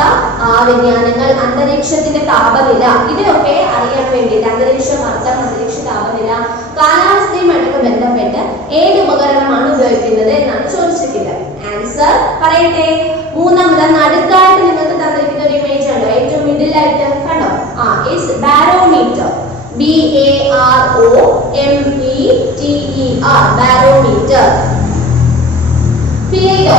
വ്യതിയാനങ്ങൾ, അന്തരീക്ഷത്തിന്റെ താപനില, ഇതൊക്കെ അറിയാൻ വേണ്ടിയിട്ട്, അന്തരീക്ഷ മർദ്ദം, അന്തരീക്ഷ താപനില, കാലാവസ്ഥയുമായിട്ടൊക്കെ ബന്ധപ്പെട്ട് ഏത് ഉപകരണമാണ് ഉപയോഗിക്കുന്നത് എന്നാണ് ചോദിച്ചിരിക്കുന്നത്. ആൻസർ പറയട്ടെ. മൂന്നാമത് നടുക്കായിട്ട് നിങ്ങൾക്ക് തന്നിരിക്കുന്ന ഒരു ഇമേജ് ഉണ്ടോ, ഏറ്റവും മിഡിലായിട്ട് കണ്ടോ. Barometer, BAROMETER, barometer. ഫിൽ ചെയ്തോ?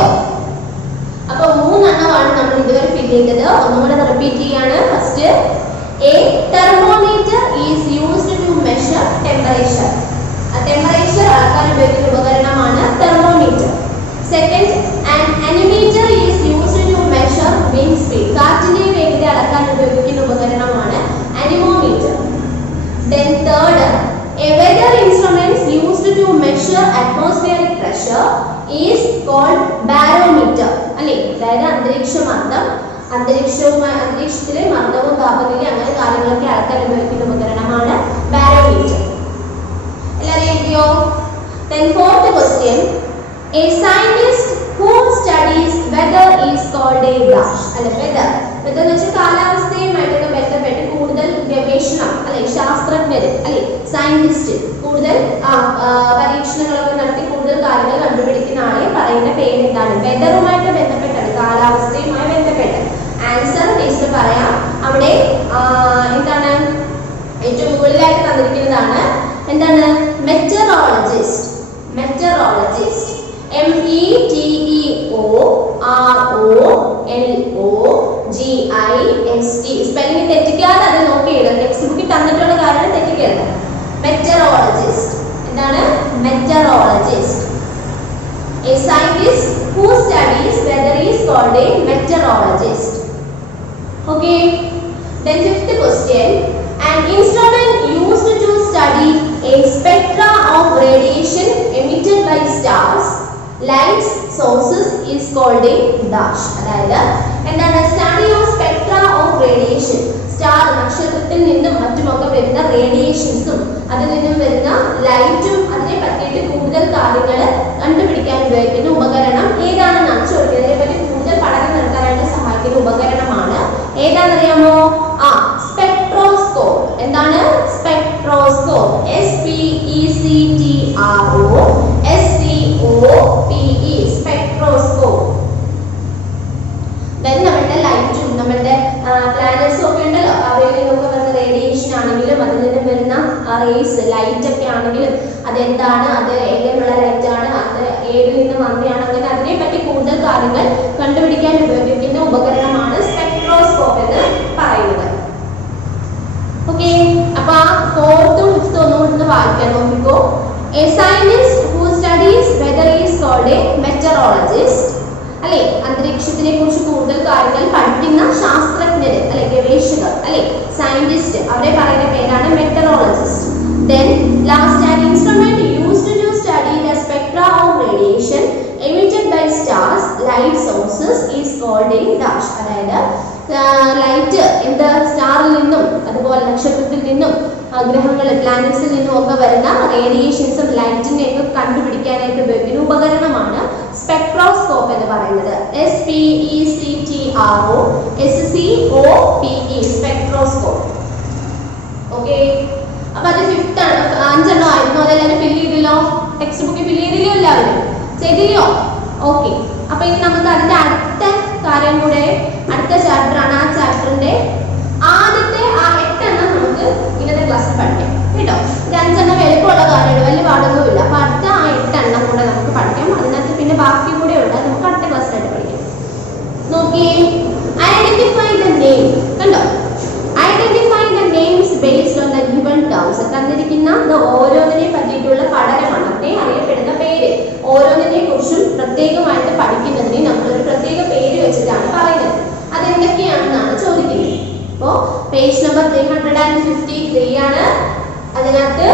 അപ്പൊ മൂന്നെണ്ണമാണ് നമ്മൾ ഇതുവരെ ഫിൽ ചെയ്തത്. ഒന്നുകൂടെ റിപ്പീറ്റ് ചെയ്യാണ്. First, a thermometer is used to measure temperature. Temperature അളക്കാൻ ഉപയോഗിക്കുന്ന ഉപകരണമാണ് thermometer. Second, an anemometer is used to measure wind speed. കാറ്റിന്റെ വേഗത അളക്കാൻ ഉപയോഗിക്കുന്ന ഉപകരണമാണ് anemometer. Then third, a weather instrument used to measure atmospheric pressure is called barometer. അല്ലേ, അതായത് അന്തരീക്ഷമർദ്ദം, അന്തരീക്ഷത്തിലെ മർദ്ദവും താപനിലയും അങ്ങനെ കാര്യങ്ങളൊക്കെ അളക്കാൻ ഉപയോഗിക്കുന്ന ഉപകരണമാണ് ബാരോമീറ്റർ. എല്ലാവരും എഴുതിയോ? Then fourth question, a scientist who studies weather is called a dash. അല്ലെ, weather എന്ന് വെച്ചാൽ കാലാവസ്ഥയുമായിട്ടൊക്കെ ബന്ധപ്പെട്ട് കൂടുതൽ ഗവേഷണം, അല്ലെ, ശാസ്ത്രജ്ഞര്, അല്ലെ, സയന്റിസ്റ്റ് കൂടുതൽ പരീക്ഷണങ്ങളൊക്കെ നടത്തി കൂടുതൽ കാര്യങ്ങൾ കണ്ടുപിടിക്കുന്ന ആളെ പറയുന്ന പേര് എന്താണ്? വെതറുമായിട്ട് ബന്ധപ്പെട്ടാണ്, കാലാവസ്ഥയുമായി ബന്ധപ്പെട്ട്. ആൻസർ ടീച്ചർ പറയാം. അവിടെ എന്താണ് ഏറ്റവും മുകളിലായിട്ട് തന്നിരിക്കുന്നതാണ്. എന്താണ്? മെറ്ററോളജിസ്റ്റ്. മെറ്ററോളജിസ്റ്റ്, METEROLOGIST. സ്പെല്ലിംഗ് തെറ്റിക്കാതെ അത് നോക്കി എഴുതാം. ടെക്സ്റ്റ് ബുക്കിൽ തന്നിട്ടുള്ള കാരണം തെറ്റിക്കരുത്. മെറ്ററോളജിസ്റ്റ് എന്താണ്? മെറ്ററോളജിസ്റ്റ്. A scientist who studies weather is called a meteorologist. Okay. Then fifth question, an instrument used to study a spectra of radiation emitted by stars, light sources is called a dash. അതായത് എന്താണ്? Study of Spectra of radiation, star നക്ഷത്രത്തിൽ നിന്നും മറ്റുമൊക്കെ വരുന്ന റേഡിയേഷൻസും അതിൽ നിന്നും വരുന്ന ലൈറ്റും അതിനെ പറ്റിയിട്ട് കൂടുതൽ കാര്യങ്ങൾ കണ്ടുപിടിക്കാൻ ഉപയോഗിക്കുന്ന ഉപകരണം ഏതാണെന്നാണ് ചോദിക്കുന്നത്. അതിനെപ്പറ്റി കൂടുതൽ പഠനം നടത്താനായിട്ട് സഹായിക്കുന്ന ഉപകരണമാണ് ഏതാണെന്നറിയാമോ? സ്പെക്ട്രോസ്കോപ്പ്. എന്താണ്? സ്പെക്ട്രോസ്കോപ്പ്. SPECTROSCOPE, spectroscope. ഒക്കെ ആണെങ്കിലും അതെന്താണ്, അത് എങ്ങനെയുള്ള ലൈറ്റ് ആണ്, അത് ഏതിൽ നിന്ന് വന്നെയാണ്, അങ്ങനെ അതിനെപ്പറ്റി കൂടുതൽ കാര്യങ്ങൾ കണ്ടുപിടിക്കാൻ ഉപയോഗിക്കുന്ന ഉപകരണമാണ് സ്പെക്ട്രോസ്കോപ്പ് എന്ന് പറയുന്നത്. ഓക്കെ, അപ്പൊ ആ ഫോർത്തും ഫിഫ്ത്തും ഒന്നുകൂടി വായിക്കാൻ നോക്കിക്കോ. A scientist who studies weather is called a meteorologist. അല്ലെ, അന്തരീക്ഷത്തിനെ കുറിച്ച് കൂടുതൽ കാര്യങ്ങൾ പഠിക്കുന്ന ശാസ്ത്രജ്ഞര് അല്ലെ, ഗവേഷകർ അല്ലെ, സയന്റിസ്റ്റ്, അവരെ പറയുന്ന പേരാണ് മെറ്ററോളജിസ്റ്റ്. Then last, an instrument used to study the spectra of radiation emitted by stars, light sources is called a dash. അതായത് ലൈറ്റ് എന്താ സ്റ്റാറിൽ നിന്നും അതുപോലെ നക്ഷത്രത്തിൽ നിന്നും ഗ്രഹങ്ങളിൽ പ്ലാനറ്റ്സിൽ നിന്നും ഒക്കെ വരുന്ന റേഡിയേഷൻസും ലൈറ്റിനെ ഒക്കെ കണ്ടുപിടിക്കാനായിട്ട് ഉപയോഗിക്കുന്ന ഉപകരണമാണ് സ്പെക്ട്രോസ്കോപ്പ് എന്ന് പറയുന്നത്. SPECTROSCOPE spectroscope. ഓക്കെ, അപ്പൊ അത് ഫിഫ്ത്ത് ആണ്. 5 എണ്ണം ആയിരുന്നു, അതെല്ലാവരും ഫില്ല് ചെയ്തില്ലോ? ടെക്സ്റ്റ് ബുക്കിൽ ഫില്ല് ചെയ്തില്ലോ? എല്ലാവരും ചെയ്തില്ലോ? ഓക്കെ, അപ്പൊ ഇനി നമുക്ക് അതിന്റെ അടുത്ത കാര്യം കൂടെ, അടുത്ത ചാപ്റ്റർ ആണ്. ആ ചാപ്റ്ററിന്റെ ആദ്യത്തെ ആ 8 എണ്ണം നമുക്ക് ഇന്നത്തെ ക്ലാസ്സിൽ പഠിക്കാം കേട്ടോ. ഇത് 5 എണ്ണം എളുപ്പമുള്ള കാര്യമാണ്, വലിയ പാടൊന്നുമില്ല. അപ്പൊ അടുത്ത ആ 8 എണ്ണം കൂടെ നമുക്ക് പഠിക്കാം. അതിനകത്ത് പിന്നെ ബാക്കി കൂടെ ഉണ്ട്, നമുക്ക് അടുത്ത ക്ലാസ്സിലായിട്ട് പഠിക്കാം. നോക്കിയേ, ഐഡന്റിഫൈ ദ നെയിം. കണ്ടോ, identify the names based on the given terms. തന്നിരിക്കുന്ന ഓരോന്നിനെ പറ്റിയിട്ടുള്ള പഠനമാണ്, അതിനെ അറിയപ്പെടുന്ന പേര്. ഓരോന്നിനെ കുറിച്ചും പ്രത്യേകമായിട്ട് പഠിക്കുന്നതിന് നമ്മളൊരു പ്രത്യേക പേര് വെച്ചിട്ടാണ് പറയുന്നത്. അതെന്തൊക്കെയാണെന്നാണ് ചോദിക്കുന്നത്. അപ്പോ പേജ് നമ്പർ 353 ആണ്. അതിനകത്ത്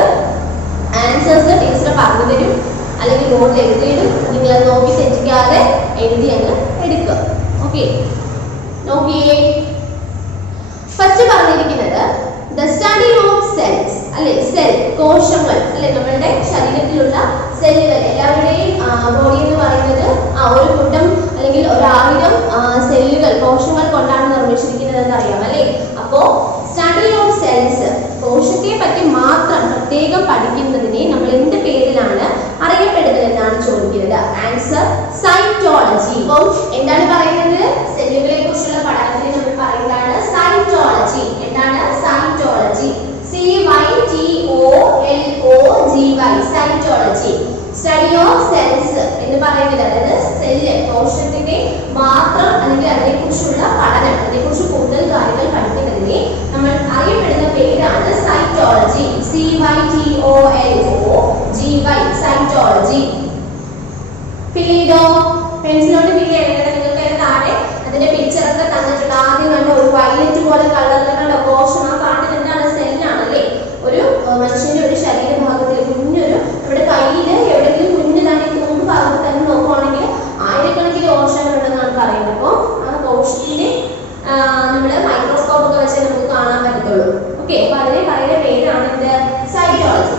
ആൻസേഴ്സ് ടീച്ചർ പറഞ്ഞു തരും, അല്ലെങ്കിൽ ബോർഡിൽ എഴുതിയിടും. നിങ്ങൾ അത് നോക്കി തെറ്റിക്കാതെ എഴുതി അങ്ങ് എടുക്കുക. ഓക്കെ, നോക്കിയേ, ഫസ്റ്റ് പറഞ്ഞിരിക്കുന്നത് ദ സ്റ്റഡി ഓഫ് സെൽസ് അല്ലെ, സെൽ കോശങ്ങൾ അല്ലെ, നമ്മളുടെ ശരീരത്തിലുള്ള സെല്ലുകൾ. എല്ലാവരുടെയും ബോഡി എന്ന് പറയുന്നത് ഒരു കൂട്ടം അല്ലെങ്കിൽ 1000 സെല്ലുകൾ, കോശങ്ങൾ കൊണ്ടാണ് നിർമ്മിച്ചിരിക്കുന്നത് എന്ന് അറിയാം അല്ലെ. അപ്പോ സ്റ്റഡി ഓഫ് സെൽസ്, കോശത്തെ പറ്റി മാത്രം പ്രത്യേകം പഠിക്കുന്നതിനെ നമ്മൾ എന്ത് പേരിലാണ് അറിയപ്പെടുന്നത് എന്നാണ് ചോദിക്കുന്നത്. Answer cytology. അപ്പോൾ എന്താണ് പറയുന്നത്? സെല്ലുകളെ കുറിച്ചുള്ള പഠനത്തിന് നമ്മൾ പറയുന്നതാണ് സൈറ്റോളജി. എന്താണ് cytology? CYTOLOGY cytology. Study of cells എന്ന് പറയുന്നത്, അതായത് സെല്ല്, കോശത്തിന്റെ മാത്രം അല്ലെങ്കിൽ അതിനെക്കുറിച്ചുള്ള പഠനം, അതിനെക്കുറിച്ച് കൂടുതൽ കാര്യങ്ങൾ പഠിക്കുന്നതിനെ നമ്മൾ അറിയപ്പെടുന്ന പേരാണ് സൈറ്റോളജി. CYTOLOGY cytology. ഫില്ല് പെൻസിലോട്ട് ഫില്ല് ചെയ്യേണ്ടത് നിങ്ങൾക്ക് താഴെ അതിന്റെ പിക്ചർ ഒക്കെ തന്നിട്ടുണ്ട്. ആദ്യം കണ്ട ഒരു വയലറ്റ് പോലെ കളറിലുള്ള കോശം, ആ കാണുന്നത് എന്താണ്? സെല്ലാണ് അല്ലേ. ഒരു മനുഷ്യന്റെ ഒരു ശരീരഭാഗത്തിൽ കുഞ്ഞൊരു, നമ്മുടെ കയ്യിൽ എവിടെയെങ്കിലും കുഞ്ഞിതാണ് തുമ്പ് ഭാഗത്ത് തന്നെ നോക്കുവാണെങ്കിൽ ആയിരക്കണക്കിന് കോശങ്ങളുണ്ടെന്നാണ് പറയുന്നത്. അപ്പോൾ ആ കോശത്തിന്റെ നമ്മള് മൈക്രോസ്കോപ്പ് ഒക്കെ വെച്ചാൽ നമുക്ക് കാണാൻ പറ്റത്തുള്ളൂ. ഓക്കെ, അപ്പൊ അതിനെ പറയുന്ന പേരാണ് ഇത് cytology.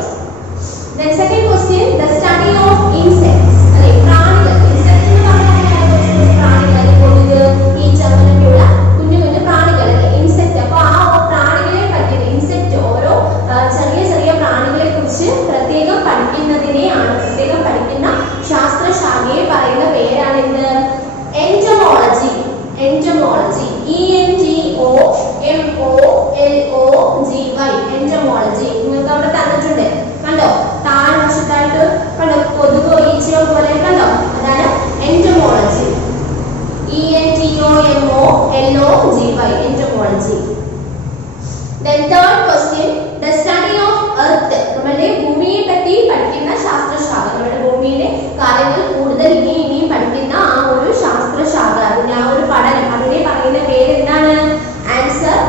Second question, the study of insects അല്ലെ, പ്രാണികൾ. ഇൻസെക്ട്സ് എന്ന് പറഞ്ഞാൽ പ്രാണികൾ, കൊതുക്, ഈച്ച, അങ്ങനെയുള്ള കുഞ്ഞു കുഞ്ഞു പ്രാണികൾ അല്ലെ, ഇൻസെക്ട്. അപ്പൊ ആ പ്രാണികളെ പറ്റി, ഇൻസെക്ട്, ഓരോ ചെറിയ ചെറിയ പ്രാണികളെ കുറിച്ച് പ്രത്യേകം പഠിക്കുന്നതിനെയാണ്, പ്രത്യേകം പഠിക്കുന്ന ശാസ്ത്രശാഖയെ പറയുന്ന പേരാണ് എന്ത്? എൻറ്റമോളജി. എൻറ്റമോളജി. ENTOMOLOGY entomology. നിങ്ങൾക്ക് അവിടെ തന്നിട്ടുണ്ട് കണ്ടോ, താഴെ വശത്തായിട്ട് കണ്ടോ, കൊതുകോ ഈച്ചയോ പോലെ കണ്ടോ, അതാണ് entomology. ENTOMOLOGY entomology. Then third question, the study of earth. നമ്മുടെ ഭൂമിയെ പറ്റി പഠിക്കുന്ന ശാസ്ത്രശാഖ, നമ്മുടെ ഭൂമിയിലെ കാര്യങ്ങൾ കൂടുതൽ ഇനിയും പഠിക്കുന്ന ആ ഒരു ശാസ്ത്രശാഖ, അതിന്റെ ആ ഒരു പഠനം, അതിനെ പറയുന്ന പേര് എന്താണ്? Answer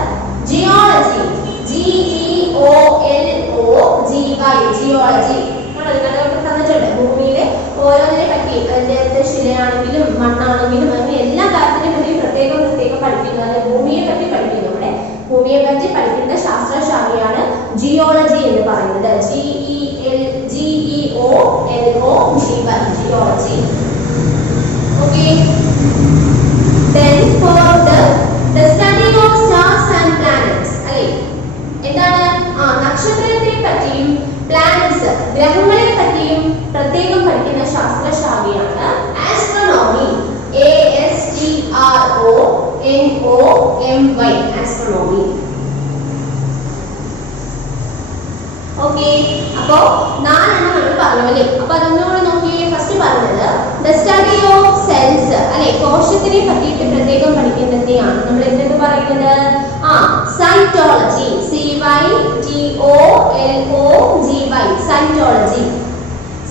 geology. GEOLOGY geology. അതിനകത്ത് തന്നിട്ടുണ്ട് ഭൂമിയിലെ ഓരോന്നിനെ പറ്റി, അതിന്റെ ശിലയാണെങ്കിലും മണ്ണാണെങ്കിലും അങ്ങനെ എല്ലാ കാര്യത്തിനെ പറ്റി പ്രത്യേകം പ്രത്യേകം പഠിക്കുന്നു. അതായത് ഭൂമിയെ പറ്റി പഠിക്കുന്നു. നമ്മുടെ ഭൂമിയെ പറ്റി പഠിക്കുന്ന ശാസ്ത്രശാഖയാണ് ജിയോളജി എന്ന് പറയുന്നത്. GEOLOGY geology. Okay, then for the study of stars and planets അല്ലേ, എന്താണ്? നക്ഷത്രത്തെ പറ്റിയും പ്ലാനറ്റ്സ്, ഗ്രഹങ്ങളെ പറ്റിയും പ്രത്യേകം പഠിക്കുന്ന ശാസ്ത്രശാഖയാണ് ആസ്ട്രോണോമി. ASTRONOMY astronomy. ഓക്കെ, അപ്പോ നാലെണ്ണം നമ്മൾ പറഞ്ഞു അല്ലേ. അപ്പൊ അതൊന്നുകൂടെ നോക്കിയേ. ഫസ്റ്റ് പറഞ്ഞത് ദ സ്റ്റഡി ഓഫ് സെൽസ് അല്ലെ, കോശത്തിനെ പറ്റിയിട്ട് പ്രത്യേകം പഠിക്കുന്നതിനെയാണ് നമ്മൾ എന്തെന്ന് പറയുന്നത്? Cytology. CYTOLOGY cytology.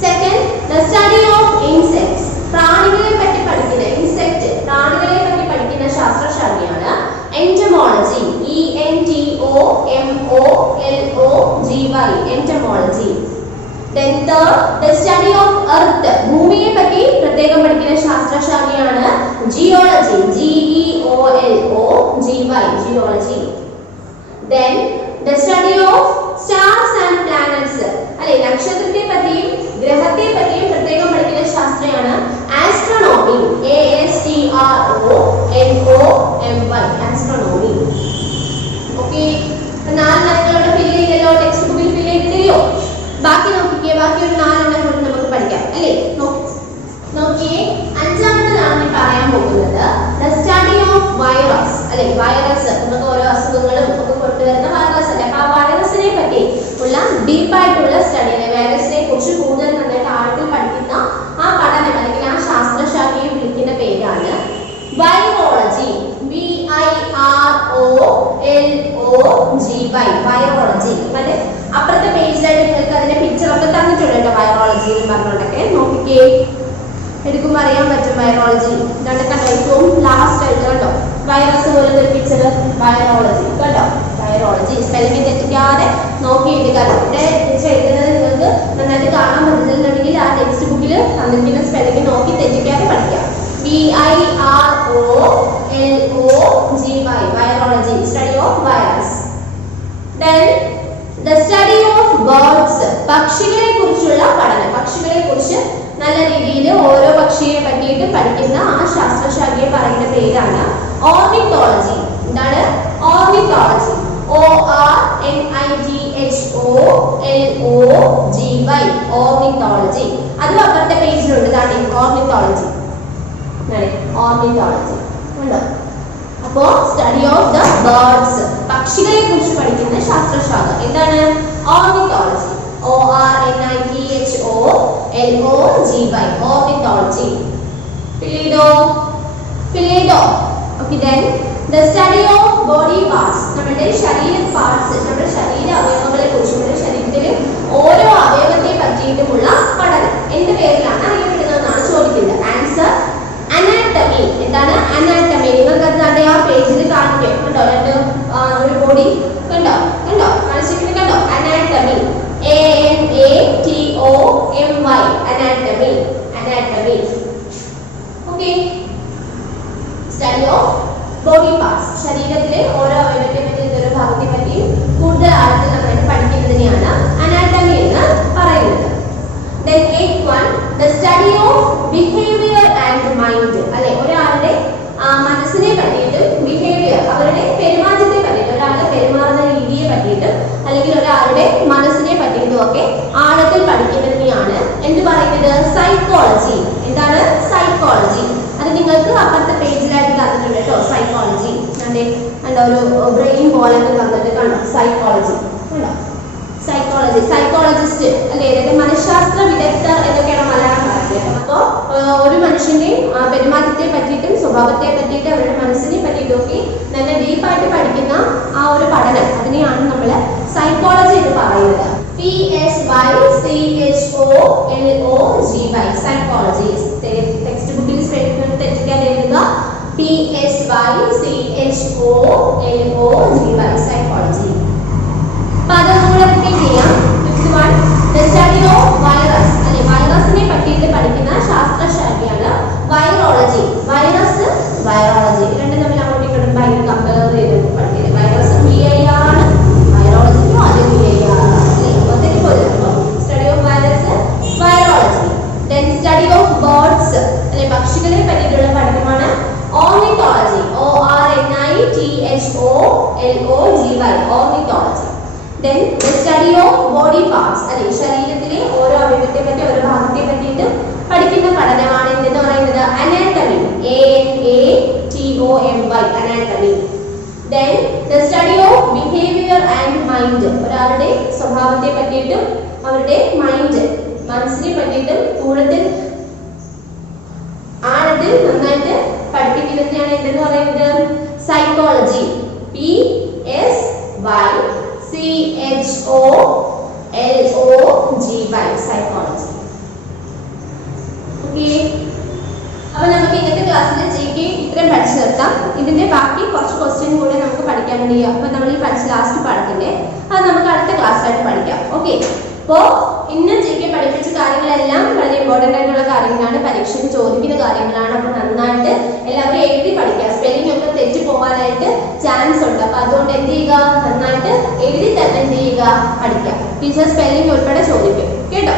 Second the study of insects, പ്രാണികളെ പറ്റി പഠിക്കുന്ന ഇൻസെക്ട് പ്രാണികളെ പറ്റി പഠിക്കുന്ന ശാസ്ത്രശാഖയാണ് entomology. ENTOMOLOGY entomology. Then third the study of earth, ഭൂമിയെ പറ്റി പ്രത്യേകം പഠിക്കുന്ന ശാസ്ത്രശാഖയാണ് geology. GEOLOGY geology. Then the study of stars and planets അല്ലെ, നക്ഷത്രത്തെ പറ്റിയും ഗ്രഹത്തെ പറ്റിയും പ്രത്യേകം പഠിക്കുന്ന ശാസ്ത്രമാണ് astronomy. ASTRONOMY astronomy. ഓക്കേ, നാല് കാര്യങ്ങളോട് ഫിൽ ചെയ്തല്ലോ, ടെക്സ്റ്റ് ബുക്കിൽ ഫിൽ ചെയ്തില്ലയോ? ബാക്കി നോക്കിക്കേ, ബാക്കി ഒരു നാലെണ്ണം കൂടി നമുക്ക് പഠിക്കാം അല്ലേ. നോക്കിയേ, അഞ്ചാമത്തേതാണ് ഞാൻ പറയാൻ പോകുന്നത് the study of virus അല്ലെ. വൈറസ് നമുക്ക് ഓരോ അസുഖങ്ങളും ഒക്കെ കൊണ്ടുവരുന്ന വൈറസ് അല്ലേ. അപ്പൊ ആ വൈറസിനെ പറ്റി ഉള്ള ഡീപ്പായിട്ടുള്ള സ്റ്റഡി അല്ലെ, വൈറസിനെ കുറിച്ച് കൂടുതൽ നന്നായിട്ട് ആഴത്തിൽ പഠിക്കുന്ന ആ പഠനം അല്ലെങ്കിൽ ആ ശാസ്ത്രശാഖയെ വിളിക്കുന്ന പേരാണ് വൈറോളജി. VIROLOGY virology. മറ്റേ അപ്പുറത്തെ പേജിലായിട്ട് നിങ്ങൾക്ക് അതിന്റെ പിക്ചർ ഒക്കെ തന്നിട്ടുണ്ട് കേട്ടോ, വൈറോളജി എന്ന് പറഞ്ഞോണ്ടൊക്കെ. നോക്കിക്കേ, എടുക്കുമ്പോൾ അറിയാൻ പറ്റും വൈറോളജി. ഇതാണ് കണ്ടോ, ഏറ്റവും ലാസ്റ്റ് ആയിട്ട് കണ്ടോ വൈറസ് പോലത്തെ ഒരു പിക്ചർ, വൈറോളജി കണ്ടോ. വൈറോളജി സ്പെല്ലിംഗ് തെറ്റിക്കാതെ നോക്കി എഴുതുക. ഇവിടെ എഴുതുന്നത് നിങ്ങൾക്ക് നന്നായിട്ട് കാണാൻ പറ്റുന്നുണ്ടെങ്കിൽ ആ ടെക്സ്റ്റ് ബുക്കിൽ തന്നിരിക്കുന്ന സ്പെല്ലിംഗ് നോക്കി തെറ്റിക്കാതെ പഠിക്കാം. VIROLOGY virology, study of virus. Then the study of birds, പക്ഷികളെ കുറിച്ചുള്ള പഠനം. പക്ഷികളെ കുറിച്ച് നല്ല രീതിയിൽ ഓരോ പക്ഷിയെ പറ്റിയിട്ട് പഠിക്കുന്ന ആ ശാസ്ത്രശാഖയെ പറയുന്ന പേരാണ് ഓർണിത്തോളജി. എന്താണ് ഓർണിത്തോളജി? ORNITHOLOGY ornithology. അതും അപ്പുറത്തെ പേജിലുണ്ട് താണ്ടി ഓർണിത്തോളജി. ഓർണിത്തോളജി ഉണ്ടോ? അപ്പോ സ്റ്റഡി ഓഫ് ദ ബേർഡ്സ്, പക്ഷികളെ കുറിച്ച് പഠിക്കുന്ന ശാസ്ത്രശാഖ എന്താണ്? ഓർണിത്തോളജി. ORNITHOLOGY ornithology. ഫിൽ ചെയ്തോ? Okay. Then the study of body parts, നമ്മുടെ ശരീര പാർട്സ്, നമ്മുടെ ശരീര അവയവങ്ങളെ കുറിച്ച്, നമ്മുടെ ശരീരത്തിലെ ഓരോ അവയവത്തെ പറ്റിയിട്ടുമുള്ള പഠനം എന്ത് പേരിലാണ് അറിയപ്പെടുന്നതെന്നാണ് ചോദിക്കുന്നത്. Answer anatomy. എന്താണ് അനാറ്റമി? നിങ്ങൾക്ക് അത് ആ പേജിൽ കാണിക്കും കണ്ടോ, ഒരു ബോഡി കണ്ടോ കാണിച്ചിട്ട് കണ്ടോ, anatomy. ANATOMY anatomy. Okay, study of body parts, ശരീരത്തിലെ ഓരോ അവയവത്തെ പറ്റി ഓരോ ഭാഗത്തെ പറ്റിയും കൂടുതൽ ആഴത്തിൽ നമ്മൾ പഠിക്കുന്നതിനെയാണ് അനാറ്റമി എന്ന് പറയുന്നത്. Then 8.1 the study of behavior and mind അല്ലെ, ഒരാളുടെ മനസ്സിനെ പറ്റിയിട്ടും ബിഹേവിയർ അവരുടെ പെരുമാറ്റത്തെ പറ്റിയിട്ടും, ഒരാളുടെ പെരുമാറുന്ന രീതിയെ പറ്റിയിട്ടും അല്ലെങ്കിൽ ഒരാളുടെ മനസ്സിനെ പറ്റിയിട്ടും ഒക്കെ ആഴത്തിൽ പഠിക്കുന്നതിനെയാണ് എന്ത് പറയുന്നത്? സൈക്കോളജി. എന്താണ് സൈക്കോളജി? അത് നിങ്ങൾക്ക് അപ്പുറത്തെ പേജിലായിട്ട് തന്നിട്ടുണ്ട് കേട്ടോ. സൈക്കോളജി കണ്ടോ, ഒരു ബ്രെയിൻ പോലെ തന്നിട്ട് കണ്ടോ, സൈക്കോളജി കണ്ടോ. സൈക്കോളജി, സൈക്കോളജിസ്റ്റ് അല്ലെ, അതായത് മനഃശാസ്ത്ര വിദഗ്ധർ എന്നൊക്കെയാണ് മലയാളം പറയുന്നത്. അപ്പോൾ ഒരു മനുഷ്യന്റെ പെരുമാറ്റത്തെ പറ്റിയിട്ടും സ്വഭാവത്തെ പറ്റിയിട്ടും അവരുടെ മനസ്സിനെ പറ്റിയിട്ടും ഒക്കെ നല്ല ഡീപ്പായിട്ട് പഠിക്കുന്ന ആ ഒരു പഠനം, അതിനെയാണ് നമ്മൾ സൈക്കോളജി എന്ന് പറയുന്നത്. PSYCHOLOGY psychology. ടെക്സ്റ്റ് ബുക്കിൽ സ്പെല്ലിംഗ് തെറ്റിക്കാതെ എഴുതുക. PSYCHOLOGY psychology. പദങ്ങളെ റിപ്പീറ്റ് ചെയ്യാം. Fifth one the study of virus അല്ലെ, വൈറസിനെ പറ്റിയിട്ട് പഠിക്കുന്ന ശാസ്ത്രശാഖയാണ് വൈറോളജി. വൈറോളജി രണ്ടും തമ്മിൽ അങ്ങോട്ടും ഇങ്ങോട്ടും കമ്പയർ ചെയ്ത് പഠിക്കുന്നത്. വൈറസ് VIR ആണ്, വൈറോളജിക്കും അത് VIR ആണ് അല്ലേ. അപ്പോൾ തെറ്റിപ്പോയി. Study of virus virology. Then study of birds അല്ലെ, പക്ഷികളെ പറ്റിയിട്ടുള്ള പഠനമാണ് ornithology. ORNITHOLOGY ornithology. Then the study of body parts അല്ലെ, ശരീരത്തിലെ ഓരോ അവയവത്തെ പറ്റി ഓരോ ഭാഗത്തെ പറ്റിയിട്ട് പഠിക്കുന്ന പഠനമാണ് എന്തെന്ന് പറയുന്നത്? Anatomy. ANATOMY anatomy. Then the study of behavior and mind ഒരാളുടെ സ്വഭാവത്തെ പറ്റിയിട്ടും അവരുടെ മനസ്സിനെ പറ്റിയിട്ടും കൂടുതൽ ആഴത്തിൽ നന്നായിട്ട് പഠിപ്പിക്കുന്നതിനാണ് എന്തെന്ന് പറയുന്നത് സൈക്കോളജി. PSYCHOLOGY psychology. ഓക്കെ, അപ്പൊ നമുക്ക് ഇന്നത്തെ ക്ലാസ്സിൽ GK ഇത്രയും പഠിച്ചു നിർത്താം. ഇതിന്റെ ബാക്കി കുറച്ച് ക്വസ്റ്റ്യൻ കൂടെ നമുക്ക് പഠിക്കാൻ വേണ്ടി അപ്പൊ നമ്മൾ ഈ പഠിച്ച ലാസ്റ്റ് പാഠത്തിന്റെ അത് നമുക്ക് അടുത്ത ക്ലാസ്സിലായിട്ട് പഠിക്കാം. ഓക്കെ, അപ്പോൾ ഇന്ന് GK പഠിപ്പിച്ച കാര്യങ്ങളെല്ലാം വളരെ ഇമ്പോർട്ടൻ്റ് ആയിട്ടുള്ള കാര്യങ്ങളാണ്, പരീക്ഷയ്ക്ക് ചോദിക്കുന്ന കാര്യങ്ങളാണ്. അപ്പോൾ നന്നായിട്ട് എല്ലാവരും എഴുതി പഠിക്കുക. സ്പെല്ലിംഗ് ഒക്കെ തെറ്റി പോകാനായിട്ട് ചാൻസ് ഉണ്ട്. അപ്പോൾ അതുകൊണ്ട് എന്ത് ചെയ്യുക, നന്നായിട്ട് എഴുതി തന്നെ എന്ത് ചെയ്യുക, പഠിക്കുക. ടീച്ചർ സ്പെല്ലിംഗ് ഉൾപ്പെടെ ചോദിക്കും കേട്ടോ.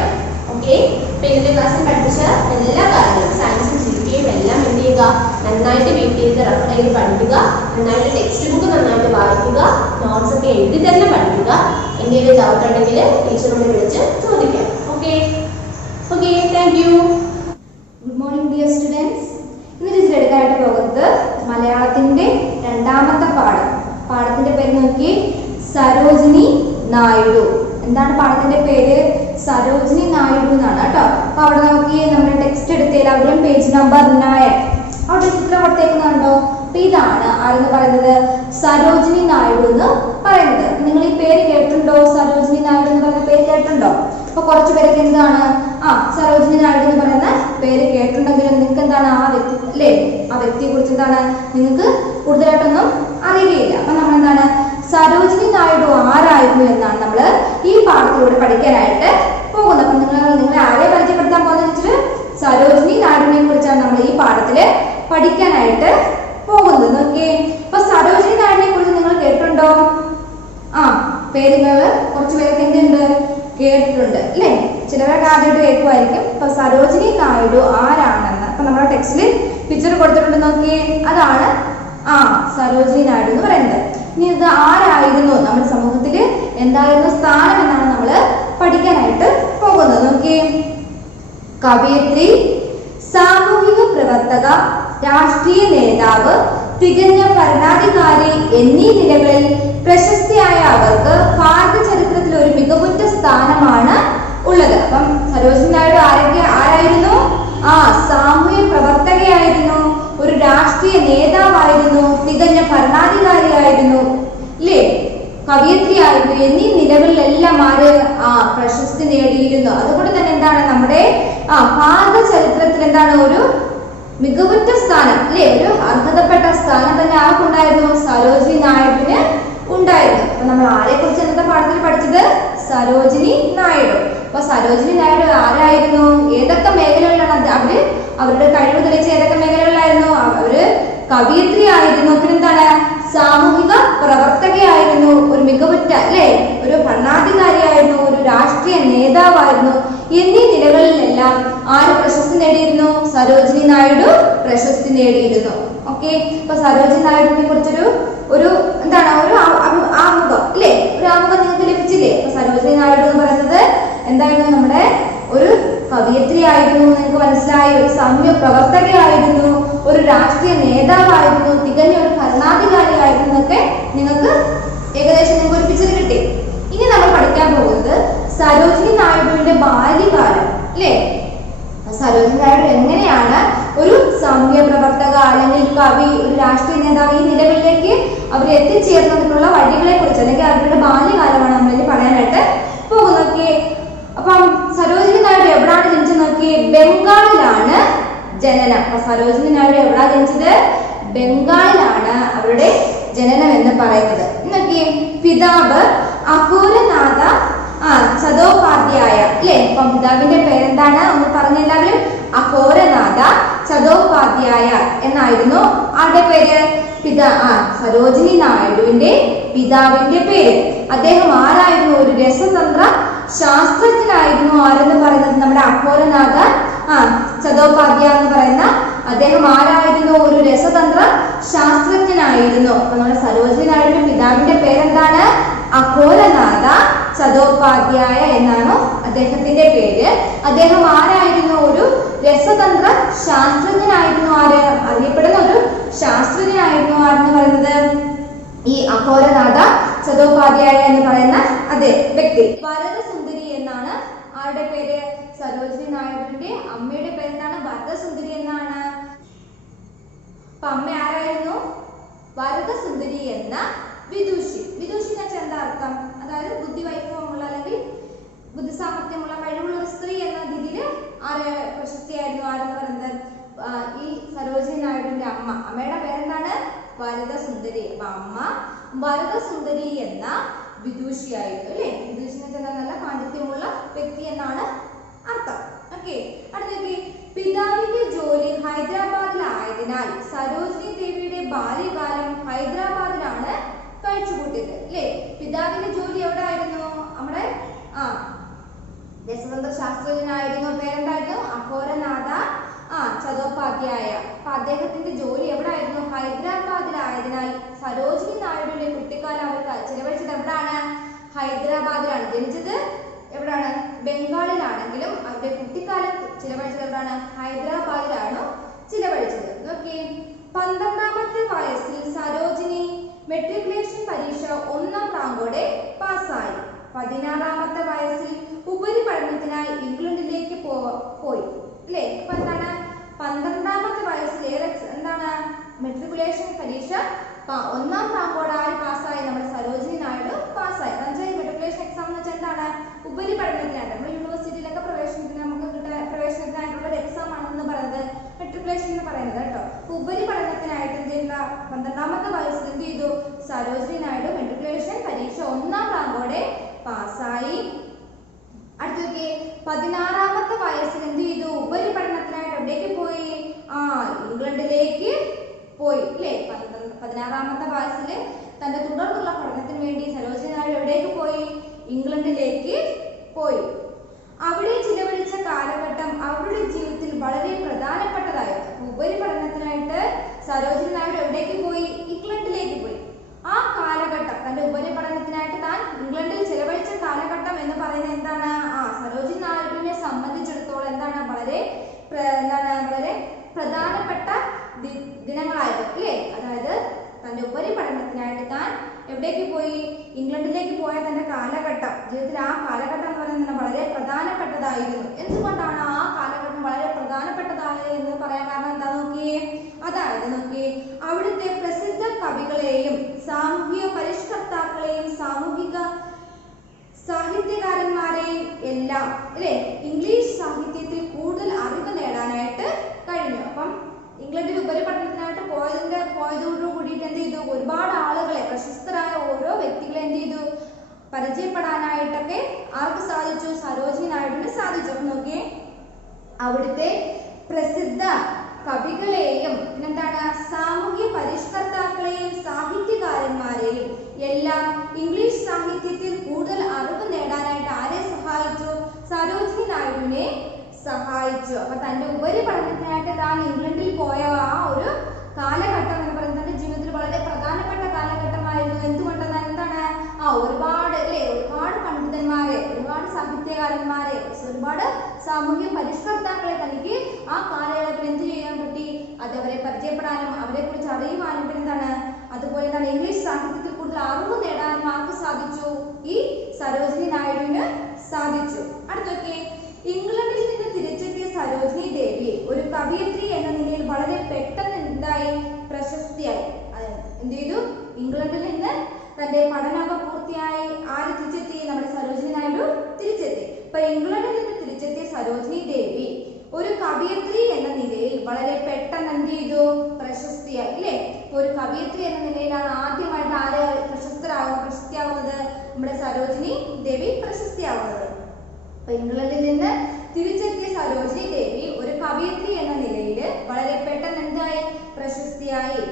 ഓക്കെ, അപ്പോൾ ഇന്നത്തെ ക്ലാസ്സിൽ പഠിപ്പിച്ച എല്ലാ കാര്യങ്ങളും സയൻസും GKയും എല്ലാം എന്ത് ചെയ്യുക, നന്നായിട്ട് വീട്ടിൽ ചെയ്ത് റെഫർ ചെയ്ത് പഠിക്കുക. നന്നായിട്ട് ടെക്സ്റ്റ് ബുക്ക് നന്നായിട്ട് വായിക്കുക. നോട്ട്സ് ഒക്കെ എഴുതി തന്നെ പഠിക്കുക. എന്തെങ്കിലും ഡൗട്ട് ഉണ്ടെങ്കിൽ ടീച്ചറോട് വിളിച്ച് ചോദിക്കാം. Okay, thank you. Good morning dear students. ഇന്ന് ടീച്ചർ എടുക്കാനായിട്ട് പോകുന്നത് മലയാളത്തിന്റെ രണ്ടാമത്തെ പാഠത്തിന്റെ പേര് നോക്കി, സരോജിനി നായിഡു. എന്താണ് പാഠത്തിന്റെ പേര്? സരോജിനി നായിഡു എന്നാണ് കേട്ടോ. അപ്പൊ അവിടെ നോക്കി നമ്മുടെ ടെക്സ്റ്റ് എടുത്തതിൽ അവരും പേജ് നമ്പർ 9 അവിടെ ചിത്രം കൊടുത്തേക്കുന്നുണ്ടോ? അപ്പൊ ഇതാണ് ആരെന്ന് പറയുന്നത്, സരോജിനി നായിഡു എന്ന് പറയുന്നത്. നിങ്ങൾ ഈ പേര് കേട്ടിട്ടുണ്ടോ? സരോജിനി നായിഡു എന്ന് പറയുന്ന പേര് കേട്ടിട്ടുണ്ടോ? അപ്പൊ കുറച്ച് പേരൊക്കെ എന്താണ് സരോജിനി നായിഡു എന്ന് പറയുന്ന പേര് കേട്ടിട്ടുണ്ടെങ്കിലും നിങ്ങൾക്ക് എന്താണ് ആ വ്യക്തി അല്ലേ, ആ വ്യക്തിയെ കുറിച്ച് എന്താണ് നിങ്ങൾക്ക് കൂടുതലായിട്ടൊന്നും അറിയുകയില്ല. അപ്പൊ നമ്മൾ എന്താണ് സരോജിനി നായിഡു ആരായിരുന്നു എന്നാണ് നമ്മൾ ഈ പാഠത്തിലൂടെ പഠിക്കാനായിട്ട് പോകുന്നത്. അപ്പൊ നിങ്ങളെ ആരെ പരിചയപ്പെടുത്താൻ പോകുന്നത് വെച്ചിട്ട് സരോജിനി നായിഡുവിനെ കുറിച്ചാണ് നമ്മൾ ഈ പാഠത്തില് പഠിക്കാനായിട്ട് പോകുന്നത്. ഓക്കെ, അപ്പൊ സരോജിനി നായിഡുവിനെ കുറിച്ച് നിങ്ങൾ കേട്ടിട്ടുണ്ടോ? പേരുകൾ കുറച്ച് പേരൊക്കെ എന്തുണ്ട് കേട്ടിട്ടുണ്ട് അല്ലേ, ചിലവരൊക്കെ ആദ്യമായിട്ട് കേൾക്കുമായിരിക്കും. അപ്പൊ സരോജിനി നായിഡു ആരാണെന്ന് അപ്പൊ നമ്മുടെ ടെക്സ്റ്റിൽ പിക്ചർ കൊടുത്തിട്ടുണ്ട് നോക്കിയേ, അതാണ് സരോജിനി നായിഡു എന്ന് പറയുന്നത്. ഇനി ഇത് ആരായിരുന്നു, നമ്മുടെ സമൂഹത്തില് എന്തായിരുന്നു സ്ഥാനം എന്നാണ് നമ്മൾ പഠിക്കാനായിട്ട് പോകുന്നത്. നോക്കിയേ, കവയിത്രി, സാമൂഹിക പ്രവർത്തക, രാഷ്ട്രീയ നേതാവ്, തികഞ്ഞ ഭരണാധികാരി എന്നീ നിലകളിൽ പ്രശസ്തിയായ അവർക്ക് ഭാരത ചരിത്രത്തിൽ ഒരു മികവുറ്റ സ്ഥാനമാണ് ഉള്ളത്. അപ്പം സരോജിനി നായിഡു ആരായിരുന്നു? സാമൂഹ്യ പ്രവർത്തകയായിരുന്നു, ഒരു രാഷ്ട്രീയ നേതാവായിരുന്നു, തികഞ്ഞ ഭരണാധികാരിയായിരുന്നു, ഇല്ലേ, കവയിത്രിയായിരുന്നു എന്നീ നിലകളിലെല്ലാം പ്രശസ്തി നേടിയിരുന്നു. അതുകൊണ്ട് തന്നെ എന്താണ് നമ്മുടെ ഭാരത ചരിത്രത്തിൽ എന്താണ് ഒരു മികവുറ്റ സ്ഥാനം അല്ലേ, ഒരു അർഹതപ്പെട്ട സ്ഥാനം തന്നെ ആർക്കുണ്ടായിരുന്നു? സരോജിനി നായിഡുവിന് ഉണ്ടായിരുന്നു. അപ്പൊ നമ്മൾ ആരെ കുറിച്ച് ഇന്നത്തെ പാഠത്തിൽ പഠിച്ചത്? സരോജിനി നായിഡു. അപ്പൊ സരോജിനി നായിഡു ആരായിരുന്നു? ഏതൊക്കെ മേഖലകളിലാണ് അവരുടെ കഴിവ് തെളിയിച്ച ഏതൊക്കെ മേഖലകളിലായിരുന്നു? അവര് കവയിത്രി ആയിരുന്നു, പിന്നെന്താണ് സാമൂഹിക പ്രവർത്തകയായിരുന്നു, ഒരു മികവുറ്റ അല്ലേ ഒരു ഭരണാധികാരിയായിരുന്നു, ഒരു രാഷ്ട്രീയ നേതാവായിരുന്നു എന്നീ നിലകളിലെല്ലാം ആര് പ്രശസ്തി നേടിയിരുന്നു? സരോജിനി നായിഡു പ്രശസ്തി നേടിയിരുന്നു. ഓക്കെ, അപ്പൊ സരോജിനി നായിഡുവിനെ കുറിച്ചൊരു എന്താണ് ഒരു ആമുഖം അല്ലേ, ഒരു ആമുഖം നിങ്ങൾക്ക് ലഭിച്ചില്ലേ? അപ്പൊ സരോജിനി നായിഡു എന്ന് പറയുന്നത് എന്തായിരുന്നു? നമ്മുടെ ഒരു കവയിത്രി ആയിരുന്നു, നിങ്ങൾക്ക് മനസ്സിലായി, ഒരു സാമൂഹ്യ പ്രവർത്തകയായിരുന്നു, ഒരു രാഷ്ട്രീയ നേതാവായിരുന്നു, തികഞ്ഞ ഒരു ഭരണാധികാരിയായിരുന്നു എന്നൊക്കെ നിങ്ങൾക്ക് ഏകദേശം നിങ്ങൾക്ക് ഒരു പിക്ചർ കിട്ടി. ഇനി നമ്മൾ പഠിക്കാൻ പോകുന്നത് സരോജിനി നായിഡുവിന്റെ ബാല്യകാലം അല്ലേ. സരോജിനി നായിഡു എങ്ങനെയാണ് ഒരു സാമൂഹ്യ പ്രവർത്തക അല്ലെങ്കിൽ കവി, ഒരു രാഷ്ട്രീയ നേതാവ് ഈ നിലകളിലേക്ക് അവർ എത്തിച്ചേർന്നതിനുള്ള വഴികളെ കുറിച്ച് അല്ലെങ്കിൽ അവരുടെ ബാല്യകാലമാണ് നമ്മളിൽ പറയാനായിട്ട് പോകുന്നത്. അപ്പം സരോജിനി നായിഡു എവിടാണ് ജനിച്ചത് നോക്കി? ബംഗാളിലാണ് ജനനം. അപ്പൊ സരോജിനി നായിഡു എവിടാ ജനിച്ചത്? ബംഗാളിലാണ് അവരുടെ ജനനം എന്ന് പറയുന്നത്. നോക്കിയേ, പിതാവ് അഘോരനാഥ ചതോപാധ്യായ അല്ലേ. അപ്പം പിതാവിന്റെ പേരെന്താണ് ഒന്ന് പറഞ്ഞ എല്ലാവരും? അഘോരനാഥ ചതോപാധ്യായ എന്നായിരുന്നു ആരുടെ പേര്? സരോജിനി നായിഡുവിന്റെ പിതാവിന്റെ പേര്. അദ്ദേഹം ആരായിരുന്നു? ഒരു രസതന്ത്ര ശാസ്ത്രജ്ഞനായിരുന്നു. ആരെന്ന് പറയുന്നത്? നമ്മുടെ അഘോരനാഥ ചതോപാധ്യായ എന്ന് പറയുന്ന അദ്ദേഹം ആരായിരുന്നു? ഒരു രസതന്ത്ര ശാസ്ത്രജ്ഞനായിരുന്നു. അപ്പൊ നമ്മുടെ സരോജിനി നായിഡുവിന്റെ പിതാവിന്റെ പേരെന്താണ്? അഘോരനാഥ ചതോപാധ്യായ എന്നാണ് അദ്ദേഹത്തിന്റെ പേര്. അദ്ദേഹം ആരായിരുന്നു? ഒരു രസതന്ത്ര ശാസ്ത്രജ്ഞനായിരുന്നു. അറിയപ്പെടുന്ന ഒരു ശാസ്ത്രജ്ഞനായിരുന്നു ആരെന്ന് പറയുന്നത്? ഈ അഘോരനാഥ ചതോപാധ്യായ എന്ന് പറയുന്ന അതേ വ്യക്തി. വരദസുന്ദരി എന്നാണ് പേര്? സരോജിനി നായിഡുവിന്റെ അമ്മയുടെ പേര് എന്താണ്? വരദസുന്ദരി എന്നാണ്. അപ്പൊ അമ്മ ആരായിരുന്നു? വരദസുന്ദരി എന്ന വിദുഷി. വിദുഷി എന്ന് വെച്ചാൽ എന്താ അർത്ഥം? അതായത് ബുദ്ധിവൈഭവമുള്ള അല്ലെങ്കിൽ ബുദ്ധിസാമർത്ഥ്യമുള്ള കഴിവുള്ള ഒരു സ്ത്രീ എന്ന രീതിയിൽ ആര് പ്രശസ്തിയായിരുന്നു? ആരെന്ന് പറയുന്നത് ഈ സരോജിനി നായിഡുവിന്റെ അമ്മ. അമ്മയുടെ പേരെന്താണ്? വരദസുന്ദരി. അപ്പൊ അമ്മ വരദസുന്ദരി എന്ന വിദുഷിയായിരുന്നു അല്ലെ. വിദുഷി എന്ന് വെച്ചാൽ നല്ല പാണ്ഡിത്യമുള്ള വ്യക്തി എന്നാണ് അർത്ഥം. ഓക്കെ, അടുത്ത പിതാവിന്റെ ജോലി ഹൈദരാബാദിലായതിനാൽ സരോജിനി ദേവിയുടെ ബാല്യകാലം ഹൈദരാബാദിലാണ് കഴിച്ചുകൂട്ടിയത് അല്ലെ. പിതാവിന്റെ ജോലി എവിടെ ആയിരുന്നു? നമ്മുടെ യശവന്ത ശാസ്ത്രജ്ഞനായിരുന്നു. പേരെന്തായിരുന്നു? അഘോരനാഥ ചതോപാധ്യായ. അപ്പൊ അദ്ദേഹത്തിന്റെ ജോലി എവിടെ ആയിരുന്നു? ഹൈദരാബാദിലായതിനാൽ സരോജിനി നായിഡുവിന്റെ കുട്ടിക്കാലം അവർ ചിലവഴിച്ചത് എവിടാണ്? ഹൈദരാബാദിലാണ്. ജനിച്ചത് എവിടാണ്? ബംഗാളിലാണെങ്കിലും അവരുടെ കുട്ടിക്കാലം ചിലവഴിച്ചത് എവിടാണ്? ഹൈദരാബാദിലാണ് ചിലവഴിച്ചത്. നോക്കിയേ, 12ാമത്തെ വയസ്സിൽ സരോജിനി മെട്രിക്കുലേഷൻ പരീക്ഷ 1ാം റാങ്കോടെ പാസ്സായി. 16ാമത്തെ വയസ്സിൽ ഉപരിപഠനത്തിനായി ഇംഗ്ലണ്ടിലേക്ക് പോയി അല്ലേ. അപ്പൊ എന്താണ്? 12ാമത്തെ വയസ്സിൽ എന്താണ് മെട്രിക്കുലേഷൻ പരീക്ഷ 1ാം റാങ്കോടെ ആര് പാസ്സായി? നമ്മുടെ സരോജിനി നായിഡു പാസ്സായി. മെട്രിക്കുലേഷൻ എക്സാം എന്ന് വെച്ചാൽ എന്താണ്? ഉപരിപഠനത്തിനായിട്ട് നമ്മുടെ യൂണിവേഴ്സിറ്റിയിലൊക്കെ പ്രവേശനത്തിന് നമുക്ക് പ്രവേശനത്തിനായിട്ടുള്ള ഒരു എക്സാം ആണെന്ന് പറയുന്നത് മെട്രിക്കുലേഷൻ എന്ന് പറയുന്നത് കേട്ടോ. ഉപരിപഠനത്തിനായിട്ട് എന്ത് ചെയ്യുന്ന 12ാമത്തെ വയസ്സിൽ എന്ത് ചെയ്തു? സരോജിനി നായിഡു മെട്രിക്കുലേഷൻ പരീക്ഷ 1ാം റാങ്കോടെ പാസ്സായി. അടുത്തൊക്കെ 16ാമത്തെ വയസ്സിൽ എന്ത് ചെയ്തു? ഉപരിപഠനത്തിനായിട്ട് എവിടേക്ക് പോയി? ഇംഗ്ലണ്ടിലേക്ക് പോയി അല്ലേ. 16ാമത്തെ വയസ്സിൽ തന്റെ തുടർന്നുള്ള പഠനത്തിന് വേണ്ടി സരോജിനി നായിഡു എവിടേക്ക് പോയി? ഇംഗ്ലണ്ടിലേക്ക് പോയി. അവിടെ ചിലവഴിച്ച കാലഘട്ടം അവരുടെ ജീവിതത്തിൽ വളരെ പ്രധാനപ്പെട്ടതായിരുന്നു. ഉപരിപഠനത്തിനായിട്ട് സരോജിനി നായിഡു എവിടേക്ക് പോയി? ഇംഗ്ലണ്ടിലേക്ക് പോയി. ആ കാലഘട്ടം തന്റെ ഉപരിപഠനത്തിനായിട്ട് താൻ ഇംഗ്ലണ്ടിൽ ചിലവഴിച്ച കാലഘട്ടം എന്ന് പറയുന്നത് എന്താണ്? സരോജിനി നായിഡുവിനെ സംബന്ധിച്ചിടത്തോളം എന്താണ്? വളരെ പ്രധാനപ്പെട്ട ദിനങ്ങളായിരുന്നു അല്ലേ. അതായത് തന്റെ ഉപരിപഠനത്തിനായിട്ട് താൻ എവിടേക്ക് പോയി? ഇംഗ്ലണ്ടിലേക്ക് പോയ തന്റെ കാലഘട്ടം, ജീവിതത്തിൽ ആ കാലഘട്ടം എന്ന് പറയുന്നത് വളരെ പ്രധാനപ്പെട്ടതായിരുന്നു. എന്തുകൊണ്ടാണ് ആ കാലഘട്ടം വളരെ പ്രധാനപ്പെട്ടതായത് എന്ന് പറയാൻ കാരണം എന്താ നോക്കിയേ. അതായത് നോക്കിയേ, അവിടുത്തെ പ്രസിദ്ധ കവികളെയും സാമൂഹിക പരിഷ്കർത്താക്കളെയും സാമൂഹിക സാഹിത്യകാരന്മാരെയും എല്ലാം അല്ലെ ഇംഗ്ലീഷ് സാഹിത്യത്തിൽ കൂടുതൽ അറിവ് നേടാനായിട്ട് കഴിഞ്ഞു. അപ്പം ഇംഗ്ലണ്ടിൽ ഉപരിപഠനത്തിനായിട്ട് പോയതോടു കൂടിയിട്ട് എന്ത് ചെയ്തു? ഒരുപാട് ആളുകളെ, പ്രശസ്തരായ ഓരോ വ്യക്തികളെ എന്ത് ചെയ്തു? പരിചയപ്പെടാനായിട്ടൊക്കെ ആർക്ക് സാധിച്ചു? സരോജിനി നായിഡുവിന് സാധിച്ചു. അപ്പൊ നോക്കിയേ, അവിടുത്തെ പ്രസിദ്ധ കവികളെയും പിന്നെന്താണ് സാമൂഹ്യ പരിഷ്കർത്താക്കളെയും സാഹിത്യകാരന്മാരെയും എല്ലാം ഇംഗ്ലീഷ് സാഹിത്യത്തിൽ കൂടുതൽ അറിവ് നേടാനായിട്ട് ആരെ സഹായിച്ചു? സരോജിനി നായിഡുവിനെ സഹായിച്ചു. അപ്പൊ തന്റെ ഉപരിപഠനത്തിനായിട്ട് താൻ ഇംഗ്ലണ്ടിൽ പോയ ആ ഒരു കാലഘട്ടം എന്ന് പറയുന്നത് തന്റെ ജീവിതത്തിൽ വളരെ പ്രധാനപ്പെട്ട കാലഘട്ടമായിരുന്നു. എന്തുകൊണ്ടെന്നാൽ എന്താണ്? ഒരുപാട് പണ്ഡിതന്മാരെ, ഒരുപാട് സാഹിത്യകാരന്മാരെ, ഒരുപാട് സാമൂഹ്യ പരിഷ്കർത്താക്കളെ തനിക്ക് ആ കാലയളവിൽ എന്ത് ചെയ്യാൻ പറ്റി? അതവരെ പരിചയപ്പെടാനും അവരെ കുറിച്ച് അറിയുവാനും പിന്നെന്താണ് അതുപോലെ തന്നെ ഇംഗ്ലീഷ് സാഹിത്യത്തിൽ കൂടുതൽ അറിവ് നേടാനും ആർക്ക് സാധിച്ചു? ഈ സരോജിനി നായിഡുവിന് സാധിച്ചു. അടുത്തൊക്കെ ഇംഗ്ലണ്ടിൽ നിന്ന് തിരിച്ചെത്തിയ സരോജിനി ദേവി ഒരു കവയിത്രി എന്ന നിലയിൽ വളരെ പെട്ടെന്ന് എന്തായി? പ്രശസ്തിയായി. എന്ത് ചെയ്തു? ഇംഗ്ലണ്ടിൽ നിന്ന് തന്റെ പഠനമൊക്കെ പൂർത്തിയായി ആര് തിരിച്ചെത്തി? നമ്മുടെ സരോജിനി നായിഡു തിരിച്ചെത്തി. അപ്പൊ ഇംഗ്ലണ്ടിൽ നിന്ന് തിരിച്ചെത്തിയ സരോജിനി ദേവി ഒരു കവയിത്രി എന്ന നിലയിൽ വളരെ പെട്ടെന്ന് എന്ത് ചെയ്തു? പ്രശസ്തിയായി അല്ലേ. ഒരു കവയിത്രി എന്ന നിലയിലാണ് ആദ്യമായിട്ട് ആര് പ്രശസ്തിയാവുന്നത്? നമ്മുടെ സരോജിനി ദേവി പ്രശസ്തിയാവുന്നത്. അപ്പൊ ഇംഗ്ലണ്ടിൽ നിന്ന് തിരിച്ചെത്തിയ സരോജിനി ദേവി ഒരു കവയിത്രി എന്ന നിലയിൽ വളരെ പെട്ടെന്ന് എന്തായി? പ്രശസ്തിയായി.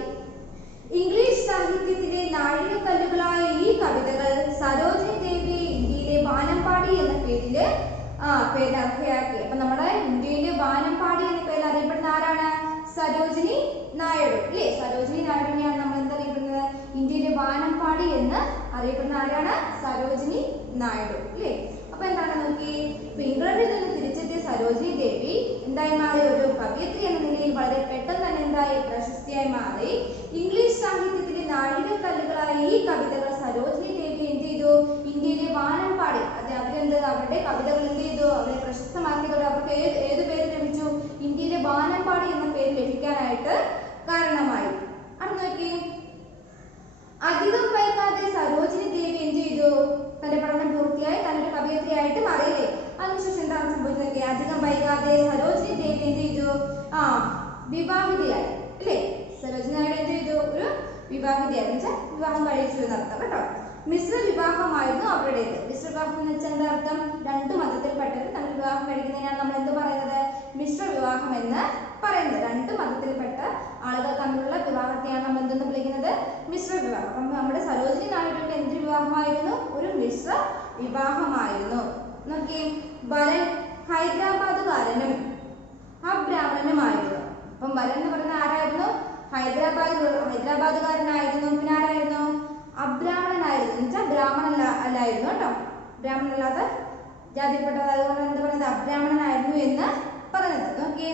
ഇംഗ്ലീഷ് സാഹിത്യത്തിലെ നാഴികക്കല്ലുകളായ ഈ കവിതകൾ സരോജിനി ദേവി ഇന്ത്യയിലെ വാനമ്പാടി എന്ന പേരിൽ പേരർഹയാക്കി. അപ്പൊ നമ്മുടെ ഇന്ത്യയിലെ വാനമ്പാടി എന്ന പേരിൽ അറിയപ്പെടുന്ന ആരാണ്? സരോജിനി നായിഡു അല്ലേ. സരോജിനി നായിഡുവിനെയാണ് നമ്മൾ എന്തറിയപ്പെടുന്നത്? ഇന്ത്യയിലെ വാനമ്പാടി എന്ന് അറിയപ്പെടുന്ന ആരാണ്? സരോജിനി നായിഡു അല്ലേ. അപ്പൊ എന്താണ് നോക്കി, ഇംഗ്ലണ്ടിൽ നിന്ന് തിരിച്ചെത്തിയ സരോജിനി ദേവി എന്തായി മാറി? ഒരു കവയിത്രി എന്ന നിലയിൽ വളരെ പെട്ടെന്ന് തന്നെ എന്തായി? പ്രശസ്തിയായി മാറി. ഇംഗ്ലീഷ് സാഹിത്യത്തിലെ നാഴികക്കല്ലുകളായ ഈ കവിതകൾ സരോജിനി ദേവി എന്ത് ചെയ്തു? ഇന്ത്യയിലെ വാനമ്പാടി അവരെ പിന്നെന്ത് അവരുടെ കവിതകൾ എന്ത് ചെയ്തു, അവരെ പ്രശസ്തമാക്കിയതോടെ അവർക്ക് ഏത് പേര് ലഭിച്ചു, ഇന്ത്യയിലെ വാനമ്പാടി എന്ന പേര് ലഭിക്കാനായിട്ട് കാരണമായി. അടുത്ത നോക്കി, അധികം വൈകാതെ സരോജിനി ദേവി എന്ത് ചെയ്തു, തന്റെ പഠനം പൂർത്തിയായി തന്റെ കവയിത്രിയായിട്ട് മാറിയില്ലേ. അതിനുശേഷം എന്താണ് സംഭവിച്ചത്, അധികം വൈകാതെ സരോജിനി ദേവി എന്ത് ചെയ്തു, വിവാഹിതയായി അല്ലേ. സരോജിനി നായിഡു എന്ത് ചെയ്തു, ഒരു വിവാഹിതയായി വെച്ചാൽ വിവാഹം കഴിച്ചു എന്നർത്ഥം കേട്ടോ. മിശ്ര വിവാഹമായിരുന്നു അവരുടേത്. മിശ്ര വിവാഹം എന്ന് വെച്ചാൽ എന്താ അർത്ഥം, രണ്ട് മതത്തിൽപ്പെട്ടവർ തമ്മിൽ വിവാഹം കഴിക്കുന്നതിനാണ് നമ്മൾ എന്ത് പറയുന്നത്, മിശ്ര വിവാഹം എന്ന് പറയുന്നത്. രണ്ട് മതത്തിൽപ്പെട്ട ആളുകൾ തമ്മിലുള്ള വിവാഹത്തെയാണ് നമ്മൾ എന്തെന്ന് വിളിക്കുന്നത്, മിശ്ര വിവാഹം. അപ്പം നമ്മുടെ സരോജിനി നായിഡുവിന്റെ എന്ത് വിവാഹമായിരുന്നു, ഒരു മിശ്ര വിവാഹമായിരുന്നു. നോക്കി, വരൻ ഹൈദരാബാദുകാരനും അബ്രാഹ്മണനുമായിരുന്നു. അപ്പം വരൻ എന്ന് പറയുന്നത് ആരായിരുന്നു, ഹൈദരാബാദുകാരനായിരുന്നു. പിന്നെ ആരായിരുന്നു, അബ്രാഹ്മണനായിരുന്നു. എന്നുവെച്ചാൽ ബ്രാഹ്മണ അല്ലായിരുന്നു കേട്ടോ, ബ്രാഹ്മണനല്ലാത്ത ജാതിപ്പെട്ടതായതുകൊണ്ട് എന്താ പറയുന്നത്, അബ്രാഹ്മണനായിരുന്നു എന്ന് പറഞ്ഞത്. നോക്കിയേ,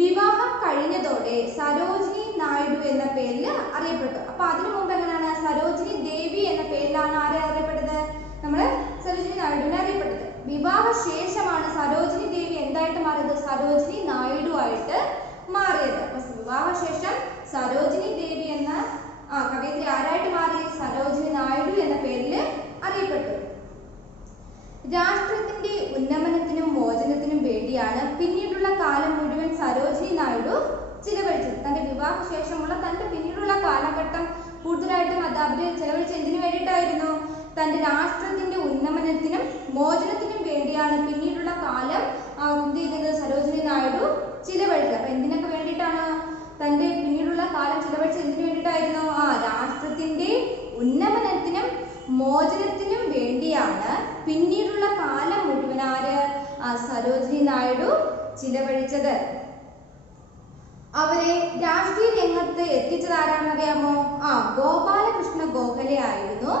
വിവാഹം കഴിഞ്ഞതോടെ സരോജിനി നായിഡു എന്ന പേരിൽ അറിയപ്പെട്ടു. അപ്പൊ അതിനു മുമ്പ് എങ്ങനെയാണ്, സരോജിനി ദേവി എന്ന പേരിലാണ് ആരെ അറിയപ്പെട്ടത്, നമ്മള് സരോജിനി നായിഡുവിനെ അറിയപ്പെട്ടത്. വിവാഹ ശേഷമാണ് സരോജിനി ദേവി എന്തായിട്ട് മാറിയത്, സരോജിനി നായിഡു ആയിട്ട് മാറിയത്. അപ്പൊ വിവാഹശേഷം സരോജിനി ദേവി എന്ന കവയിത്രി ആരായിട്ട് മാറി, സരോജിനി നായിഡു എന്ന പേരിൽ അറിയപ്പെട്ടു. രാഷ്ട്രത്തിന്റെ ഉന്നമനത്തിനും മോചനത്തിനും വേണ്ടിയാണ് പിന്നീടുള്ള കാലം മുഴുവൻ സരോജിനി നായിഡു ചിലവഴിച്ചത്. തന്റെ വിവാഹശേഷമുള്ള തന്റെ പിന്നീടുള്ള കാലഘട്ടം കൂടുതലായിട്ടും അത് അവര് ചിലവഴിച്ച് എന്തിനു വേണ്ടിയിട്ടായിരുന്നു, തന്റെ രാഷ്ട്രത്തിന്റെ ഉന്നമനത്തിനും മോചനത്തിനും വേണ്ടിയാണ് പിന്നീടുള്ള കാലം എന്ത് ചെയ്യുന്നത്, സരോജിനി നായിഡു ചിലവഴിച്ചത്. അപ്പൊ എന്തിനൊക്കെ വേണ്ടിയിട്ടാണ് തന്റെ പിന്നീടുള്ള കാലം ചിലവഴിച്ചത്, എന്തിനു വേണ്ടിയിട്ടായിരുന്നു, രാഷ്ട്രത്തിന്റെ ഉന്നമനത്തിനും മോചനത്തിനും വേണ്ടിയാണ് പിന്നീടുള്ള കാലം മുഴുവൻ സരോജിനി നായിഡു ചിലവഴിച്ചത്. അവരെ രാഷ്ട്രീയ രംഗത്ത് എത്തിച്ചത് ആരാണെന്ന് അറിയാമോ, ഗോപാലകൃഷ്ണ ഗോഖലെ ആയിരുന്നു.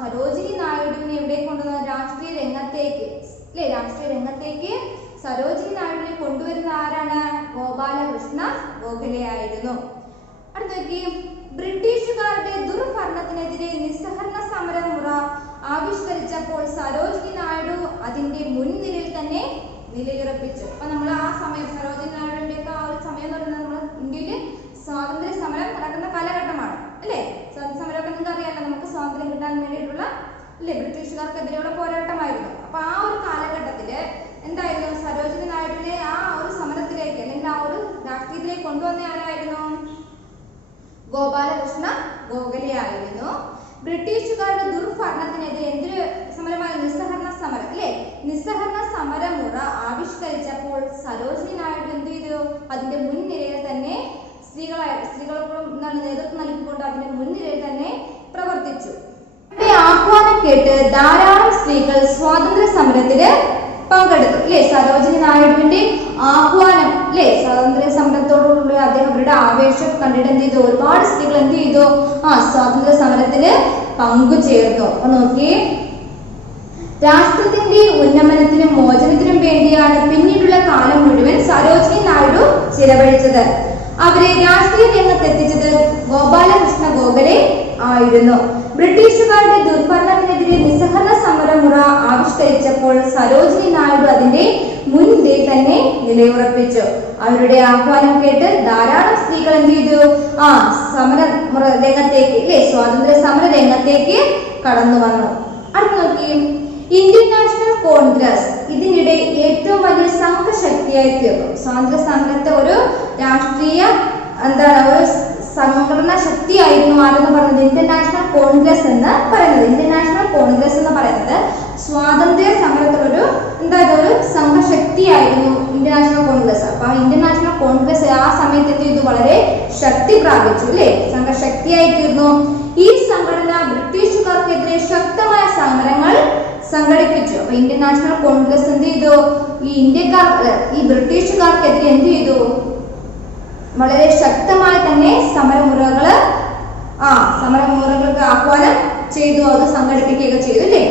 സരോജിനി നായിഡുവിനെ എവിടെ കൊണ്ടുവന്നത്, രാഷ്ട്രീയ രംഗത്തേക്ക് അല്ലെ. രാഷ്ട്രീയ രംഗത്തേക്ക് സരോജിനി നായിഡുവിനെ കൊണ്ടുവരുന്ന ആരാണ്, ഗോപാലകൃഷ്ണ ഗോഖലെ ആയിരുന്നു. അടുത്തേക്ക്, ബ്രിട്ടീഷുകാരുടെ ദുർഭരണത്തിനെതിരെ നിസ്സഹരണ സമരമുറ ആവിഷ്കരിച്ചപ്പോൾ സരോജിനി നായിഡു അതിന്റെ മുൻനിരയിൽ തന്നെ നിലയുറപ്പിച്ചു. അപ്പൊ നമ്മൾ ആ സമയം സരോജിനി നായിഡുവിന്റെ ഒക്കെ ആ ഒരു സമയം എന്ന് പറയുന്നത് നമ്മുടെ ഇന്ത്യയിൽ സ്വാതന്ത്ര്യ സമരം നടക്കുന്ന കാലഘട്ടമാണ് അല്ലെ. സ്വാതന്ത്ര്യ സമരമൊക്കെ നിങ്ങൾക്ക് അറിയാമല്ലോ, നമുക്ക് സ്വാതന്ത്ര്യം കിട്ടാൻ വേണ്ടിയിട്ടുള്ള അല്ലെ ബ്രിട്ടീഷുകാർക്കെതിരെയുള്ള പോരാട്ടമായിരുന്നു. അപ്പൊ ആ ഒരു കാലഘട്ടത്തില് എന്തായിരുന്നു, സരോജിനി നായിഡുവിനെ ആ ഒരു സമരത്തിലേക്ക് അല്ലെങ്കിൽ ആ ഒരു രാഷ്ട്രീയത്തിലേക്ക് കൊണ്ടുവന്ന ആരായിരുന്നു, ഗോപാലകൃഷ്ണ ഗോഖലെ ആയിരുന്നു. ബ്രിട്ടീഷുകാരുടെ ദുർഭരണത്തിനെതിരെ എന്തൊരു സമരമായി, നിസ്സഹരണ സമരം അല്ലെ. നിസ്സഹരണ സമരമുറ ആവിഷ്കരിച്ചപ്പോൾ സരോജിനി നായിഡു എന്ത് ചെയ്തു, അതിന്റെ മുൻനിരയിൽ തന്നെ സ്ത്രീകൾക്കും നേതൃത്വം നൽകിക്കൊണ്ട് അതിന്റെ മുൻനിരയിൽ തന്നെ പ്രവർത്തിച്ചു. ആഹ്വാനം കേട്ട് ധാരാളം സ്ത്രീകൾ സ്വാതന്ത്ര്യ സമരത്തില് പങ്കെടുത്തു അല്ലെ. സരോജിനി നായിഡുവിന്റെ ആഹ്വാനം അല്ലെ, സ്വാതന്ത്ര്യ സമരത്തോടുള്ള അവരുടെ ആവേശം കണ്ടിട്ട് എന്ത് ചെയ്തു, ഒരുപാട് സ്ത്രീകൾ എന്ത് ചെയ്തു, സ്വാതന്ത്ര്യ സമരത്തില് പങ്കുചേർന്നു. അപ്പൊ നോക്കിയേ, രാഷ്ട്രത്തിന്റെ ഉന്നമനത്തിനും മോചനത്തിനും വേണ്ടിയാണ് പിന്നീടുള്ള കാലം മുഴുവൻ സരോജിനി നായിഡു ചിലവഴിച്ചത്. അവരെ രാഷ്ട്രീയ രംഗത്ത് എത്തിച്ചത് ഗോപാലകൃഷ്ണ ഗോഖലെ ആയിരുന്നു. ബ്രിട്ടീഷുകാരുടെ ദുർഭരണത്തിനെതിരെ നിസ്സഹരണ സമരമുറ ആവിഷ്കരിച്ചപ്പോൾ സരോജിനി നായിഡു അതിന്റെ മുൻനിരയിൽ തന്നെ നിലയുറപ്പിച്ചു. അവരുടെ ആഹ്വാനം കേട്ട് ധാരാളം സ്ത്രീകൾ എന്ത് ചെയ്തു, സമര രംഗത്തേക്ക് അല്ലെ, സ്വാതന്ത്ര്യ സമര രംഗത്തേക്ക് കടന്നു വന്നു. അടുത്ത് നോക്കി, ഇന്ത്യൻ നാഷണൽ കോൺഗ്രസ് ഇതിനിടെ ഏറ്റവും വലിയ സംഘശക്തിയായി തീർന്നു. സ്വാതന്ത്ര്യ സമരത്തെ ഒരു രാഷ്ട്രീയ ഒരു സംഘടന ശക്തിയായിരുന്നു ആരെന്ന് പറയുന്നത്, ഇന്ത്യൻ നാഷണൽ കോൺഗ്രസ് എന്ന് പറയുന്നത്. ഇന്ത്യൻ നാഷണൽ കോൺഗ്രസ് എന്ന് പറയുന്നത് സ്വാതന്ത്ര്യ സമരത്തിലൊരു ഒരു സംഘശക്തിയായിരുന്നു ഇന്ത്യൻ നാഷണൽ കോൺഗ്രസ്. അപ്പൊ ഇന്ത്യൻ നാഷണൽ കോൺഗ്രസ് ആ സമയത്ത് എന്ത് ചെയ്തു, വളരെ ശക്തി പ്രാപിച്ചു അല്ലെ, സംഘശക്തിയായി തീർന്നു. ഈ സംഘടന ബ്രിട്ടീഷുകാർക്കെതിരെ ശക്തമായ സമരങ്ങൾ സംഘടിപ്പിച്ചു. അപ്പൊ ഇന്ത്യൻ നാഷണൽ കോൺഗ്രസ് എന്ത് ചെയ്തു, ഈ ബ്രിട്ടീഷുകാർക്കെതിരെ എന്ത് ചെയ്തു, വളരെ ശക്തമായി തന്നെ സമരമുറകൾക്ക് ആഹ്വാനം ചെയ്തു, അത് സംഘടിപ്പിക്കുകയൊക്കെ ചെയ്തു അല്ലേ.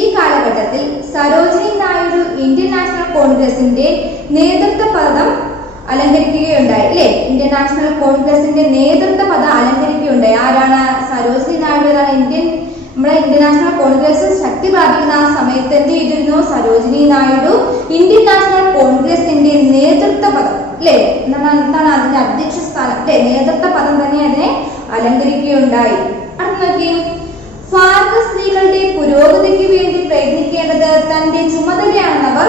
ഈ കാലഘട്ടത്തിൽ സരോജിനി നായിഡു ഇന്ത്യൻ നാഷണൽ കോൺഗ്രസിന്റെ നേതൃത്വ പദം അലങ്കരിക്കുകയുണ്ടായി അല്ലെ. ഇന്ത്യൻ നാഷണൽ കോൺഗ്രസിന്റെ നേതൃത്വ പദം അലങ്കരിക്കുകയുണ്ടായി. ആരാണ്, സരോജിനി നായിഡു. ഇന്ത്യൻ നമ്മുടെ ഇന്ത്യൻ നാഷണൽ കോൺഗ്രസ് ശക്തി പ്രാപിക്കുന്ന ആ സമയത്ത് എന്ത് ചെയ്തിരുന്നു? സരോജിനി നായിഡു ഇന്ത്യൻ നാഷണൽ കോൺഗ്രസിന്റെ നേതൃത്വ പദം അല്ലെ എന്താണ് അതിന്റെ അധ്യക്ഷ സ്ഥാനം അല്ലെ നേതൃത്വ പദം തന്നെ അതിനെ അലങ്കരിക്കുകയുണ്ടായി. അടുത്ത നോക്കി, ഭാരത സ്ത്രീകളുടെ പുരോഗതിക്ക് വേണ്ടി പ്രയത്നിക്കേണ്ടത് തന്റെ ചുമതലയാണെന്ന് അവർ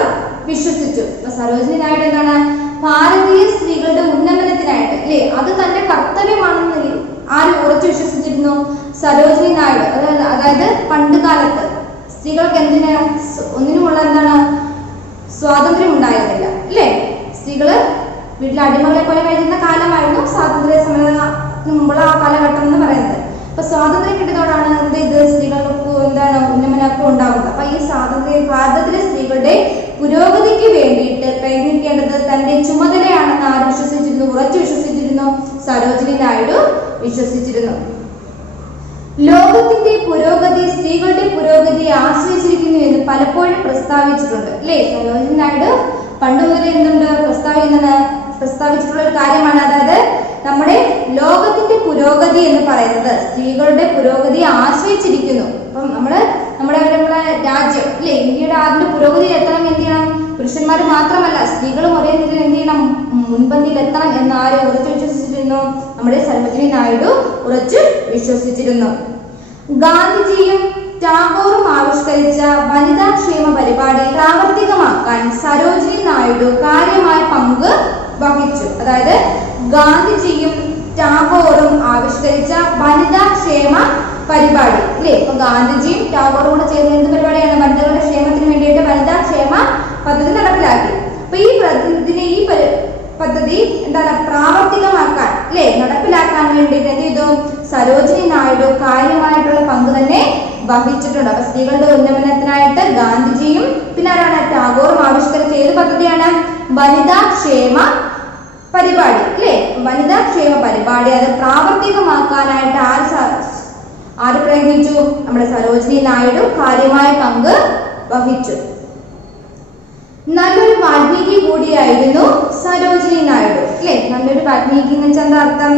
വിശ്വസിച്ചു. അപ്പൊ സരോജിനി നായിഡു എന്താണ്? ഭാരതീയ സ്ത്രീകളുടെ ഉന്നമനത്തിനായിട്ട് അല്ലെ അത് തന്റെ കർത്തവ്യമാണെന്ന് ആര് ഉറച്ചു വിശ്വസിച്ചിരുന്നു? സരോജിനി നായിഡു. അതായത് പണ്ട് കാലത്ത് സ്ത്രീകൾക്ക് ഒന്നിനുമുള്ള എന്താണ് സ്വാതന്ത്ര്യം ഉണ്ടായിരുന്നില്ല അല്ലേ? സ്ത്രീകള് വീട്ടിലെ അടിമകളെ പോലെ കഴിയുന്ന കാലമായിരുന്നു സ്വാതന്ത്ര്യ സമരത്തിന് മുമ്പുള്ള ആ കാലഘട്ടം എന്ന് പറയുന്നത്. അപ്പൊ സ്വാതന്ത്ര്യം കിട്ടിയതോടാണ് എന്ത് ഇത് സ്ത്രീകൾക്ക് എന്താണ് ഉന്നമനമൊക്കെ ഉണ്ടാവുന്നത്. അപ്പൊ ഈ ഭാരതത്തിലെ സ്ത്രീകളുടെ പുരോഗതിക്ക് വേണ്ടിയിട്ട് പ്രയത്നിക്കേണ്ടത് തന്റെ ചുമതലയാണെന്ന് ആര് വിശ്വസിച്ചിരുന്നു? ഉറച്ചു വിശ്വസിച്ചിരുന്നു? സരോജിനി നായിഡു വിശ്വസിച്ചിരുന്നു. ലോകത്തിന്റെ പുരോഗതി സ്ത്രീകളുടെ പുരോഗതിയെ ആശ്രയിച്ചിരിക്കുന്നു എന്ന് പലപ്പോഴും പ്രസ്താവിച്ചിട്ടുണ്ട് അല്ലേ? സരോജിനി നായിഡു പണ്ട് മുതലേ എന്തുണ്ട് പ്രസ്താവിച്ചിട്ടുള്ള ഒരു കാര്യമാണ്. അതായത് നമ്മുടെ ലോകത്തിന്റെ പുരോഗതി എന്ന് പറയുന്നത് സ്ത്രീകളുടെ പുരോഗതിയെ ആശ്രയിച്ചിരിക്കുന്നു. അപ്പം നമ്മുടെ രാജ്യം അല്ലെ ഇന്ത്യയുടെ അതിന്റെ പുരോഗതി എത്തണം എന്ത് ചെയ്യണം? പുരുഷന്മാർ മാത്രമല്ല സ്ത്രീകളും ഒരേ രീതിയിൽ എന്ത് ചെയ്യണം? മുൻപന്തിയിൽ എത്തണം എന്ന് ആര് ഉറച്ചു വിശ്വസിച്ചിരുന്നു? നമ്മുടെ സരോജിനി നായിഡു ഉറച്ചു വിശ്വസിച്ചിരുന്നു. ഗാന്ധിജിയും ടാഗോറും ആവിഷ്കരിച്ച വനിതാ ക്ഷേമ പരിപാടി പ്രാവർത്തികമാക്കാൻ സരോജിനി നായിഡു കാര്യമായ പങ്ക് വഹിച്ചു. അതായത് ഗാന്ധിജിയും ടാഗോറും ആവിഷ്കരിച്ച വനിതാ ക്ഷേമ പരിപാടി അല്ലേ? ഇപ്പൊ ഗാന്ധിജിയും ടാഗോറും കൂടെ ചേർന്ന് എന്ത് പരിപാടിയാണ്? വനിതകളുടെ ക്ഷേമത്തിന് വേണ്ടിയിട്ട് വനിതാ ക്ഷേമ പദ്ധതി നടപ്പിലാക്കി. അപ്പൊ ഈ പദ്ധതി എന്താണ് പ്രാവർത്തികമാക്കാൻ അല്ലെ നടപ്പിലാക്കാൻ വേണ്ടിയിട്ട് എന്ത് ചെയ്തു? സരോജിനി നായിഡു കാര്യമായിട്ടുള്ള പങ്ക് തന്നെ വഹിച്ചിട്ടുണ്ട്. അപ്പൊ സ്ത്രീകളുടെ ഉന്നമനത്തിനായിട്ട് ഗാന്ധിജിയും പിന്നെ ആരാണ്? ടാഗോറും ആവിഷ്കരിച്ച ഏത് പദ്ധതിയാണ്? വനിതാ ക്ഷേമ പരിപാടി അല്ലെ? വനിതാ ക്ഷേമ പരിപാടി അത് പ്രാവർത്തികമാക്കാനായിട്ട് ആര് പ്രയത്നിച്ചു? നമ്മുടെ സരോജിനി നായിഡു കാര്യമായ പങ്ക് വഹിച്ചു. നല്ലൊരു വാഗ്മീകി കൂടിയായിരുന്നു സരോജിനി നായിഡു അല്ലെ? നല്ലൊരു വാഗ്മീകി എന്ന് വെച്ചാൽ എന്താ അർത്ഥം?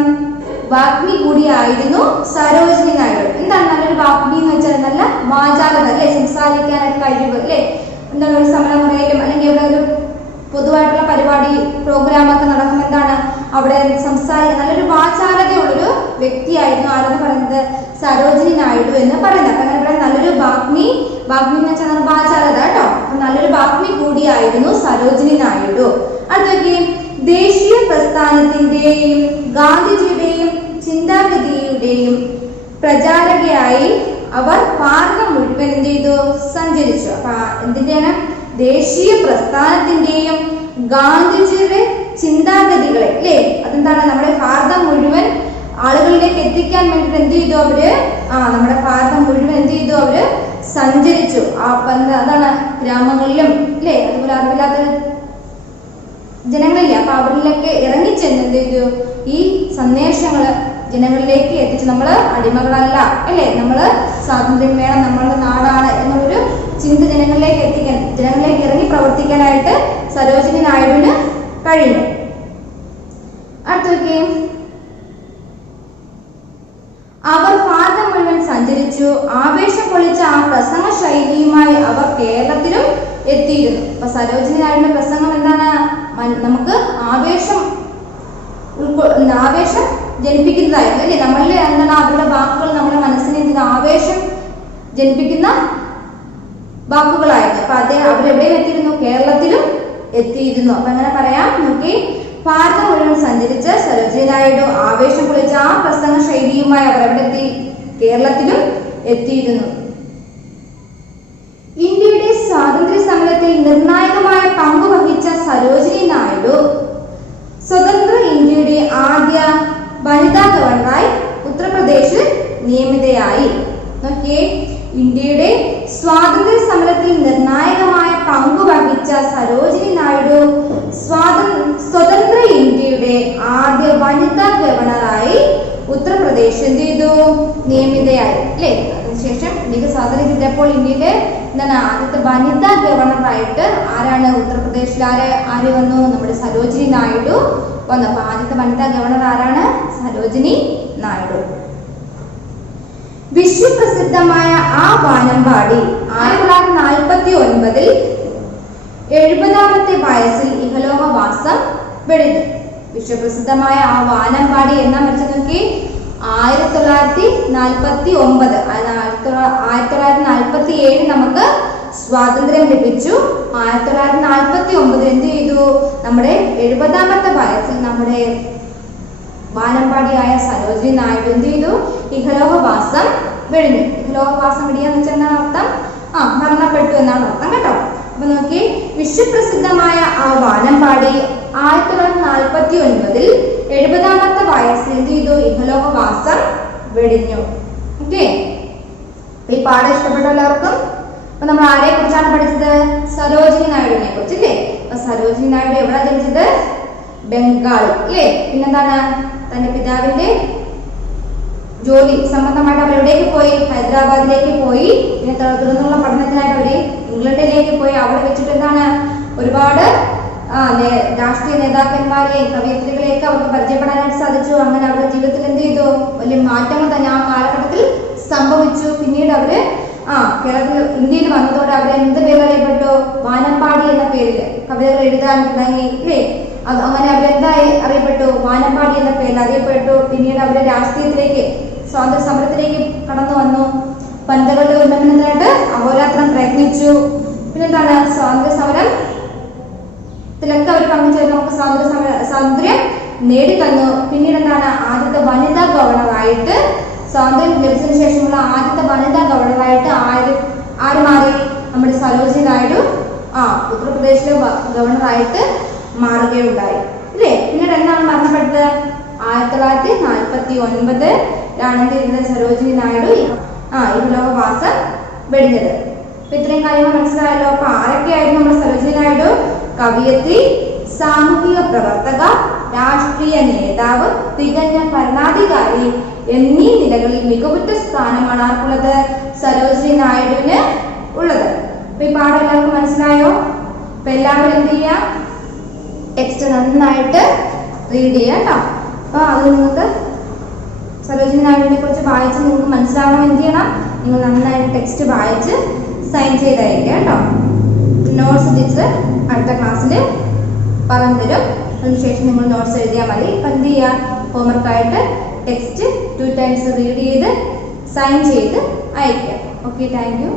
വാഗ്മി കൂടിയായിരുന്നു സരോജിനി നായിഡു. എന്താണ് നല്ലൊരു വാഗ്മി എന്ന് വെച്ചാൽ? നല്ല വാചാലത അല്ലെ? സംസാരിക്കാനായിട്ട് കഴിവ് അല്ലെ? എന്താണ് ഒരു സമരമുറയിലും അല്ലെങ്കിൽ ഇവിടെ ഒരു പൊതുവായിട്ടുള്ള പരിപാടി പ്രോഗ്രാം ഒക്കെ നടക്കുമ്പോൾ എന്താണ് അവിടെ സംസാരിക്കാൻ നല്ലൊരു വാചാലതയുള്ളൊരു വ്യക്തിയായിരുന്നു ആരെന്ന് പറയുന്നത്? സരോജിനി നായിഡു എന്ന് പറയുന്നത്. അപ്പൊ അങ്ങനെ പറയാം നല്ലൊരു വാഗ്മി എന്ന് വെച്ചാൽ വാചാലത കേട്ടോ. അപ്പൊ നല്ലൊരു വാഗ്മി കൂടിയായിരുന്നു സരോജിനി നായിഡു. അടുത്ത ദേശീയ പ്രസ്ഥാനത്തിന്റെയും ഗാന്ധിജിയുടെയും ചിന്താഗതിയുടെയും പ്രചാരകയായി അവർ ഭാരതം മുഴുവൻ എന്ത് ചെയ്തു? സഞ്ചരിച്ചു. അപ്പൊ എന്തിന്റെയാണ്? ദേശീയ പ്രസ്ഥാനത്തിന്റെയും ഗാന്ധിജിയുടെ ചിന്താഗതികളെ അല്ലേ അതെന്താണ് നമ്മുടെ ഭാരതം മുഴുവൻ ആളുകളിലേക്ക് എത്തിക്കാൻ വേണ്ടിയിട്ട് എന്ത് ചെയ്തു? അവര് നമ്മുടെ ഭാരതം മുഴുവൻ എന്ത് ചെയ്തു? അവര് സഞ്ചരിച്ചു. അതാണ് ഗ്രാമങ്ങളിലും അല്ലേ അതുപോലെ അറിവില്ലാത്ത ജനങ്ങളില്ല. അപ്പൊ അവരിലേക്ക് ഇറങ്ങിച്ചെന്ന് എന്ത് ചെയ്തു? ഈ സന്ദേശങ്ങള് ജനങ്ങളിലേക്ക് എത്തിച്ചു. നമ്മള് അടിമകളല്ല അല്ലേ? നമ്മള് സ്വാതന്ത്ര്യം വേണം, നമ്മളുടെ നാടാണ് എന്നുള്ളൊരു ചിന്ത ജനങ്ങളിലേക്ക് എത്തിക്കാൻ, ജനങ്ങളിലേക്ക് ഇറങ്ങി പ്രവർത്തിക്കാനായിട്ട് സരോജിനി നായിഡുവിന് കഴിഞ്ഞു. അടുത്തൊക്കെ അവർ ഭാരതം മുഴുവൻ സഞ്ചരിച്ചു. ആവേശം കൊള്ളിച്ച ആ പ്രസംഗ ശൈലിയുമായി അവർ കേരളത്തിലും എത്തിയിരുന്നു. അപ്പൊ സരോജിനി നായിഡുവിന്റെ പ്രസംഗം എന്താണ്? നമുക്ക് ആവേശം ജനിപ്പിക്കുന്നതായിരുന്നു അല്ലേ? നമ്മളിലെ എന്താണ് അവരുടെ വാക്കുകൾ നമ്മുടെ മനസ്സിനെ ആവേശം ജനിപ്പിക്കുന്ന വാക്കുകളായിരുന്നു. അപ്പൊ അവരെവിടെയും എത്തിയിരുന്നു? കേരളത്തിലും എത്തിയിരുന്നു. അപ്പൊ അങ്ങനെ പറയാം നോക്കി, ഭാരതം മുഴുവൻ സഞ്ചരിച്ച് സരോജിനി നായിഡു ആവേശം കൊള്ളിച്ച ആ പ്രസംഗ ശൈലിയുമായി അവർ എവിടെ എത്തി? കേരളത്തിലും എത്തിയിരുന്നു. ഇന്ത്യയുടെ സ്വാതന്ത്ര്യ സമരത്തിൽ നിർണായകമായ പങ്ക് വഹിച്ച സരോജിനി നായിഡു സ്വതന്ത്ര ഇന്ത്യയുടെ ആദ്യ വനിതാ ഗവർണറായി ഉത്തർപ്രദേശിൽ നിയമിതയായി. നോക്കിയേ, ഇന്ത്യയുടെ സ്വാതന്ത്ര്യ സമരത്തിൽ നിർണായകമായ പങ്ക് വഹിച്ച സരോജിനി നായിഡു സ്വതന്ത്ര ഇന്ത്യയുടെ ആദ്യ വനിതാ ഗവർണറായി ഉത്തർപ്രദേശ് എന്ത് ചെയ്തു? നിയമിതയായി അല്ലേ? അതിനുശേഷം ഇന്ത്യക്ക് സ്വാതന്ത്ര്യം കിട്ടിയപ്പോൾ ഇന്ത്യയിലെ എന്താണ് ആദ്യത്തെ വനിതാ ഗവർണറായിട്ട് ആരാണ്? ഉത്തർപ്രദേശിൽ ആര് വന്നു? നമ്മുടെ സരോജിനി നായിഡു വന്നു. അപ്പൊ ആദ്യത്തെ വനിതാ ഗവർണർ ആരാണ്? സരോജിനി നായിഡു. വിശ്വപ്രസിദ്ധമായ ആ വാനമ്പാടി 1949 70ാമത്തെ വയസ്സിൽ ഇഹലോകവാസം വെടിഞ്ഞു. വിശ്വപ്രസിദ്ധമായ ആ വാനമ്പാടി എന്നാ മരിച്ചു നോക്കി 1949. 1947 നമുക്ക് സ്വാതന്ത്ര്യം ലഭിച്ചു. 1949 എന്ത് ചെയ്തു? നമ്മുടെ 70ാമത്തെ വയസ്സിൽ നമ്മുടെ വാനമ്പാടിയായ സരോജിനി നായിഡു എന്ത് ചെയ്തു? ഇഹലോകവാസം വെടിഞ്ഞു. ഇഹലോകവാസം വെടിയാന്ന് വെച്ചാൽ എന്താണ് അർത്ഥം? മരണപ്പെട്ടു എന്നാണ് അർത്ഥം കേട്ടോ. അപ്പൊ നോക്കി, വിശ്വപ്രസിദ്ധമായ ആ വാനമ്പാടി 1949 70ാമത്തെ വയസ്സിൽ എന്ത് ചെയ്തു? ഇഹലോകവാസം വെടിഞ്ഞു. ഓക്കെ, ഈ പാഠം ഇഷ്ടപ്പെട്ട എല്ലാവർക്കും? അപ്പൊ നമ്മൾ ആരെ കുറിച്ചാണ് പഠിച്ചത്? സരോജിനി നായിഡുവിനെ കുറിച്ച് അല്ലേ? അപ്പൊ സരോജിനി നായിഡു എവിടെ ജനിച്ചത്? ബംഗാളിൽ അല്ലേ? പിന്നെന്താണ്? തന്റെ പിതാവിന്റെ ജോലി സംബന്ധമായിട്ട് അവർ എവിടേക്ക് പോയി? ഹൈദരാബാദിലേക്ക് പോയി. പിന്നെ തുടർന്നുള്ള പഠനത്തിനായിട്ട് അവര് ഇംഗ്ലണ്ടിലേക്ക് പോയി. അവിടെ വെച്ചിട്ട് എന്താണ്? ഒരുപാട് രാഷ്ട്രീയ നേതാക്കന്മാരെയും കവയിത്രികളെയൊക്കെ അവർക്ക് പരിചയപ്പെടാനായിട്ട് സാധിച്ചു. അങ്ങനെ അവരുടെ ജീവിതത്തിൽ എന്ത് ചെയ്തു? വലിയ മാറ്റങ്ങൾ തന്നെ ആ കാലഘട്ടത്തിൽ സംഭവിച്ചു. പിന്നീട് അവര് കേരളത്തിൽ ഇന്ത്യയിൽ വന്നതോടെ അവരെ എന്ത് പേര് അറിയപ്പെട്ടു? വാനമ്പാടി എന്ന പേരിൽ കവിതകൾ എഴുതാൻ തുടങ്ങി അല്ലേ? അങ്ങനെ അവരെന്തായി അറിയപ്പെട്ടു? വാനമ്പാടി എന്ന പേരിൽ അറിയപ്പെട്ടു. പിന്നീട് അവര് രാഷ്ട്രീയത്തിലേക്ക്, സ്വാതന്ത്ര്യ സമരത്തിലേക്ക് കടന്നു വന്നു. വനിതകളുടെ ഉന്നമനത്തിനായിട്ട് അഹോരാത്രം പ്രയത്നിച്ചു. പിന്നെന്താണ്? സ്വാതന്ത്ര്യ സമരത്തിലൊക്കെ അവർ പങ്കുചേർന്ന് നമുക്ക് സ്വാതന്ത്ര്യം നേടിത്തന്നു. പിന്നീട് എന്താണ്? ആദ്യത്തെ വനിതാ ഗവർണറായിട്ട്, സ്വാതന്ത്ര്യം ലഭിച്ചതിന് ശേഷമുള്ള ആദ്യത്തെ വനിതാ ഗവർണറായിട്ട് ആര് മാറി? നമ്മുടെ സരോജിനി നായിഡു ഉത്തർപ്രദേശിലെ ഗവർണറായിട്ട് മാറുകയുണ്ടായി അല്ലേ? പിന്നീട് എന്താണ് മരണപ്പെട്ടത്? 1949 സരോജിനി നായിഡു ഇഹലോകവാസം വെടിഞ്ഞത്. അപ്പൊ ഇത്രയും കാര്യങ്ങൾ മനസ്സിലായല്ലോ. അപ്പൊ ആരൊക്കെയായിരുന്നു നമ്മുടെ സരോജിനി നായിഡു? കവയിത്രി, സാമൂഹിക പ്രവർത്തക, രാഷ്ട്രീയ നേതാവ്, തികഞ്ഞ ഭരണാധികാരി എന്നീ നിലകളിൽ മികവുറ്റ സ്ഥാനമാണ് ആർക്കുള്ളത്? സരോജിനി നായിഡുവിന് ഉള്ളത്. അപ്പൊ ഈ പാഠം എല്ലാവർക്കും മനസ്സിലായോ? അപ്പൊ എല്ലാവരും എന്ത് ചെയ്യാം? ടെക്സ്റ്റ് നന്നായിട്ട് റീഡ് ചെയ്യാം കേട്ടോ. അപ്പൊ അത് നിങ്ങൾക്ക് സരോജിനി നായിഡുവിനെ കുറിച്ച് വായിച്ച് നിങ്ങൾക്ക് മനസ്സിലാവണം. എന്ത് ചെയ്യണം? നിങ്ങൾ നന്നായിട്ട് ടെക്സ്റ്റ് വായിച്ച് സൈൻ ചെയ്തായിരിക്കും കേട്ടോ. നോട്ട്സ് ടീച്ചർ അടുത്ത ക്ലാസ്സിൽ പറഞ്ഞു തരും. അതിനുശേഷം നിങ്ങൾ നോട്ട്സ് എഴുതിയാൽ മതി. അപ്പം എന്ത് ചെയ്യുക? ഹോംവർക്കായിട്ട് ടെക്സ്റ്റ് 2 times റീഡ് ചെയ്ത് സൈൻ ചെയ്ത് അയക്കുക. Okay, thank you.